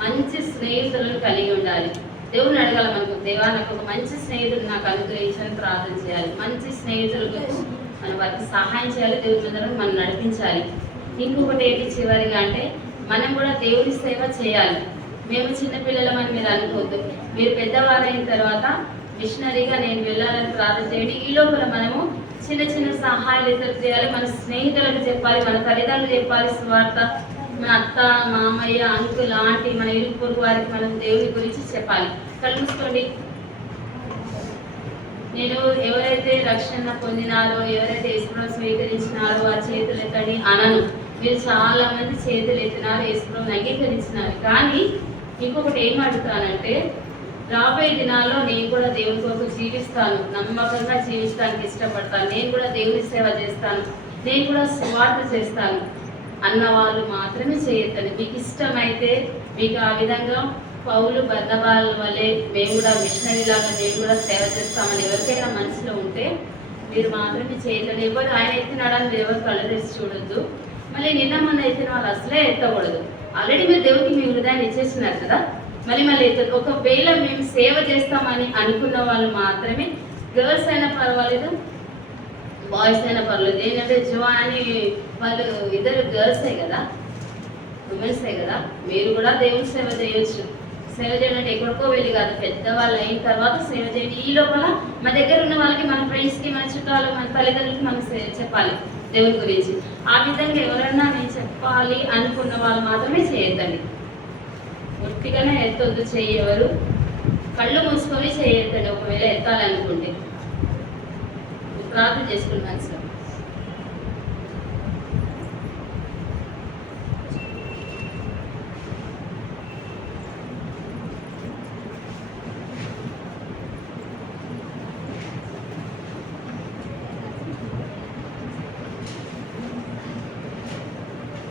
మంచి స్నేహితులను కలిగి ఉండాలి. దేవుని అడగాల మనకు, దేవా నాకు ఒక మంచి స్నేహితుడు నాకు అనుగ్రహించని ప్రార్థన చేయాలి. మంచి స్నేహితులకు మనం వారికి సహాయం చేయాలి. దేవుని మీద మనం నడిపించాలి. ఇంకొకటి ఏంటి చివరిగా అంటే, మనం కూడా దేవుని సేవ చేయాలి. మేము చిన్నపిల్లలమని మీరు అనుకోవద్దు. మీరు పెద్దవారైన తర్వాత మిషనరీగా నేను వెళ్ళాలని ప్రార్థన చేయండి. ఈ లోపల మనము చిన్న చిన్న సహాయాలు ఇతరులు చేయాలి. మన స్నేహితులకు చెప్పాలి, మన తల్లిదండ్రులు చెప్పాలి స్వార్థ. మన అత్త, మామయ్య, అంకుల్, ఆంటీ, మన ఇరుగు పొరుగు వారికి మనం దేవుని గురించి చెప్పాలి. కళ్ళు మూసుకోండి. నేను ఎవరైతే రక్షణ పొందినారో, ఎవరైతే యేసుప్రభువును స్వీకరించినారో ఆ చేతులు ఎత్తండి అనను. మీరు చాలా మంది చేతులు ఎత్తినారు, యేసుప్రభువును అంగీకరించినారు. కానీ ఇంకొకటి ఏం అడుగుతానంటే, రాబోయే దినాల్లో నేను కూడా దేవుని కొరకు జీవిస్తాను, నమ్మకంగా జీవించడానికి ఇష్టపడతాను, నేను కూడా దేవుని సేవ చేస్తాను, నేను కూడా సువార్త చేస్తాను అన్న వాళ్ళు మాత్రమే చేయొద్దండి. మీకు ఇష్టమైతే, మీకు ఆ విధంగా పౌలు బర్నబాల వల్లే మేము కూడా మిషనరీ లాగా మేము కూడా సేవ చేస్తామని ఎవరికైనా మనసులో ఉంటే మీరు మాత్రమే చేయొద్దండి. ఎవరు ఆయన ఎత్తినాడని మీరు ఎవరు కళ్ళు తెరిచి చూడొద్దు. మళ్ళీ నిన్న మొన్న ఎత్తిన వాళ్ళు అసలే ఎత్తకూడదు. ఆల్రెడీ మీరు దేవుడికి మీ హృదయాన్ని ఇచ్చేస్తున్నారు కదా, మళ్ళీ ఎత్తదు. ఒకవేళ మేము సేవ చేస్తామని అనుకున్న వాళ్ళు మాత్రమే, గర్ల్స్ అయినా పర్వాలేదు, బాయ్స్ అయినా పర్వాలేదు. ఏంటంటే జవాని వాళ్ళు ఇద్దరు గర్ల్సే కదా, ఉమెన్సే కదా, మీరు కూడా దేవుని సేవ చేయొచ్చు. సేవ చేయాలంటే ఎక్కడికో వెళ్ళి కాదు, పెద్దవాళ్ళు అయిన తర్వాత సేవ చేయండి. ఈ లోపల మా దగ్గర ఉన్న వాళ్ళకి, మన ఫ్రెండ్స్కి, మన చుట్టాలు, మన తల్లిదండ్రులకి మనం చెప్పాలి దేవుని గురించి. ఆ విధంగా ఎవరన్నా నేను చెప్పాలి అనుకున్న వాళ్ళు మాత్రమే చేయొద్దండి. ఒట్టిగానే ఎత్తొద్దు చెయ్యి. ఎవరు కళ్ళు మూసుకొని చేయొద్దండి. ఒకవేళ ఎత్తాలనుకుంటే ప్రార్థన చేసుకుంటాను సార్.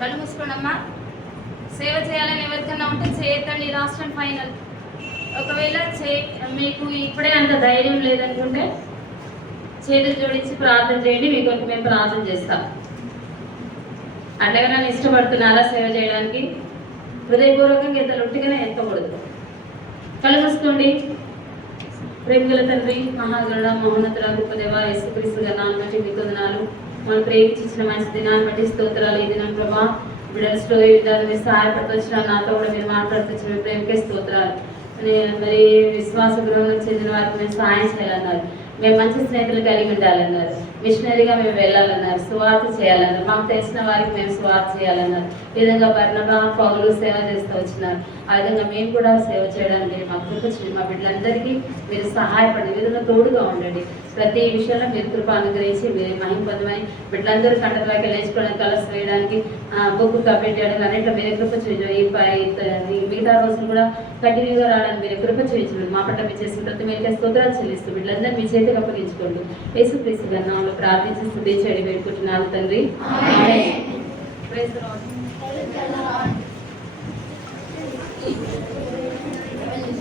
కళ్ళు మూసుకోండమ్మా. సేవ చేయాలని ఎవరికన్నా ఉంటే చేయొద్దండి. Last and final. ఒకవేళ మీకు ఇప్పుడే అంత ధైర్యం లేదనుకుంటే చేతులు జోడించి ప్రార్థన చేయండి. మీకు మేము ప్రార్థన చేస్తాం. అట్లాగే నన్ను ఇష్టపడుతున్నారా సేవ చేయడానికి? హృదయపూర్వకంగా ఇంత లొట్టిగానే ఎత్తకూడదు. కళ్ళు మూసుకోండి. ప్రేమగల తండ్రి, మహాగరుడ, మహోన్నతుడ, గొప్ప దేవ, యేసుక్రీస్తు గారి నామమున బట్టి మీకు వందనాలు. మనం ప్రేమించిన మంచి దినాన్ని బట్టి స్తోత్రాలు. ఈ దినం ప్రభా బిడ్డల స్టోరీ విధానం సహాయపడుతూ వచ్చిన నాతో కూడా మీరు మాట్లాడుతూ వచ్చిన ప్రేమకే స్తోత్రాలు. మరి విశ్వాస గృహంలో చెందిన వారికి మేము సహాయం చేయాలన్నారు. మేము మంచి స్నేహితులు కలిగి ఉండాలన్నారు. మిషనరీగా మేము వెళ్ళాలన్నారు. సువార్త చేయాలన్నారు. మాకు తెలిసిన వారికి మేము సువార్త చేయాలన్నారు. ఈ విధంగా బర్నబా, పౌలు సేవ చేస్తూ వచ్చినారు. ఆ విధంగా మేము కూడా సేవ చేయడానికి మా కృప చేయండి. మా బిడ్డలందరికీ మీరు సహాయపడండి. విధంగా తోడుగా ఉండండి. ప్రతి విషయంలో మీరు కృప అనుగ్రహించి మీరు మహిమ పొందమని, బిడ్డలందరూ కంటలోకి లేచుకోవడానికి, కలర్స్ వేయడానికి, బొగ్గు కప్పెట్టడానికి అన్నింటిలో మీరే కృప చేయించు. ఈ మిగతా రోజులు కూడా కంటిన్యూగా రావడానికి మీరు కృప చేయించు. మా పట్ల మీరు చేసిన ప్రతి మీరుకే స్తోత్రాలు చెల్లిస్తూ బిడ్డలందరూ మీ చేతికి అప్పగించుకోండి. యేసుక్రీస్తు గారి నామములో ప్రార్థించి స్తుతించి అడిగి పెట్టుకుంటున్నాను తండ్రి. ఆమేన్. Praise the lord.